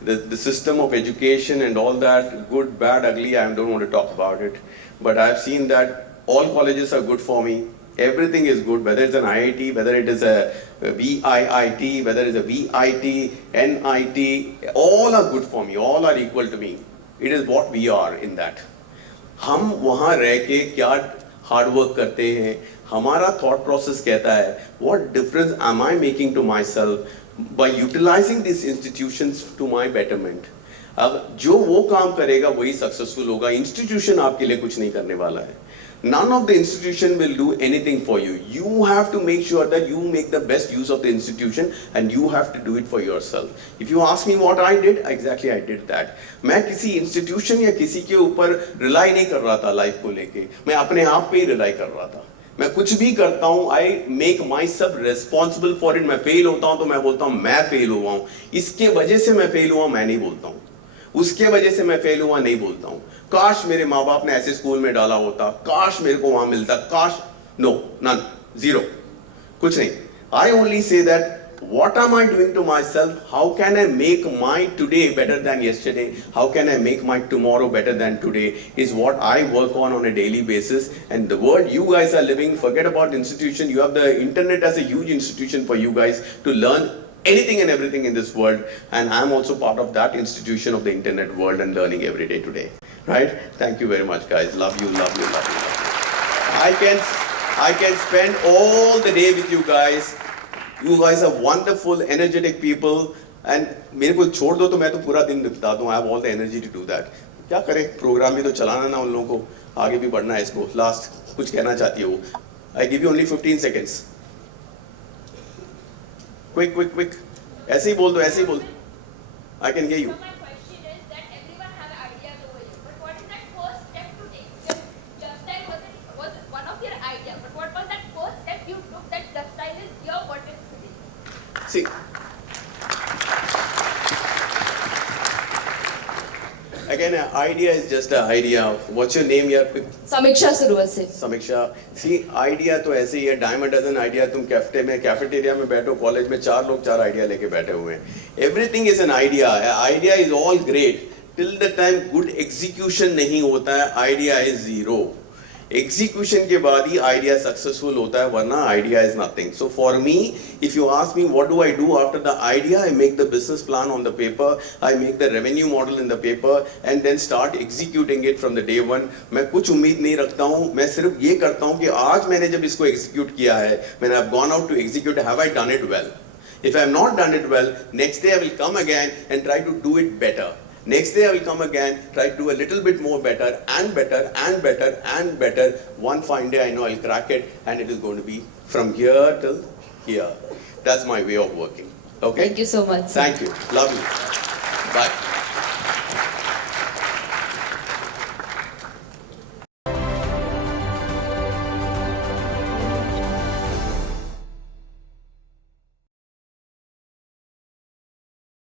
the system of education and all that, good, bad, ugly. I don't want to talk about it. But I've seen that all colleges are good for me. Everything is good, whether it's an IIT, whether it is a VIIT, whether it's a VIT, NIT, all are good for me, all are equal to me. It is what we are in that. हम वहाँ रह के क्या hard work करते हैं, हमारा thought process कहता है, what difference am I making to myself by utilizing these institutions to my betterment. अब जो वो काम करेगा वही सक्सेसफुल होगा. इंस्टीट्यूशन आपके लिए कुछ नहीं करने वाला है. None of the institution will do anything for you. You have to make sure that you make the best use of the institution and you have to do it for yourself. If you ask me what I did, exactly I did that. मैं किसी institution या किसी के ऊपर rely नहीं कर रहा था लाइफ को लेके. मैं अपने आप पे ही rely कर रहा था. मैं कुछ भी करता हूँ, I make myself responsible for it. मैं फेल होता हूँ तो मैं बोलता हूँ मैं फेल हुआ हूँ. इसके वजह से मैं फेल हुआ मैं नहीं बोलता हूँ. उसके वजह से मैं फेल हुआ नहीं बोलता हूँ. काश मेरे माँ बाप ने ऐसे स्कूल में डाला होता, काश मेरे को वहां मिलता, काश. नो, नन, जीरो, कुछ नहीं. I only say that what am I doing to myself? How can I make my today better than yesterday? How can I make my tomorrow better than today? Is what I work on a daily basis. And the world you guys are living, forget about institution. You have the internet as a huge institution for you guys to learn anything and everything in this world, and I'm also part of that institution of the internet world and learning every day today. Right? Thank you very much, guys. Love you, love you, love you. I can spend all the day with you guys. You guys are wonderful, energetic people, and मेरे को छोड़ दो तो मैं तो पूरा दिन बिता दूँ. I have all the energy to do that. क्या करें, प्रोग्राम भी तो चलाना ना उन लोगों को, आगे भी बढ़ना है इसको. लास्ट कुछ कहना चाहती हो? I give you only 15 seconds. Quick. ऐसे ही बोल दो, ऐसे ही बोल दो. I can hear you. So my question is that everyone have ideas over here, but what is that first step to take? Just Style was one of your ideas, but what was that first step you took that Just Style is your what is today? See, again, an idea is just an idea. What's your name here? Quick. समीक्षा सुरवसे. समीक्षा. See, idea तो ऐसे ही है. Dime a dozen idea. तुम cafeteria में बैठो, college में 4 लोग 4 आइडिया लेके बैठे हुए हैं. Everything is an idea. Idea is all great. Till the time good execution नहीं होता है, idea is zero. Execution के बाद ही idea successful होता है, वरना idea is nothing. So for me, if you ask me what do I do after the idea, I make the business plan on the paper, I make the revenue model in the paper, and then start executing it from the day one. मैं कुछ उम्मीद नहीं रखता हूँ, मैं सिर्फ ये करता हूँ कि आज मैंने जब इसको execute किया है, when I have gone out to execute, have I done it well? If I have not done it well, next day I will come again and try to do it better. Next day I will come again, try to do a little bit more better and better and better and better. One fine day I know I'll crack it and it is going to be from here till here. That's my way of working. Okay? Thank you so much. Thank you. Love you. Bye.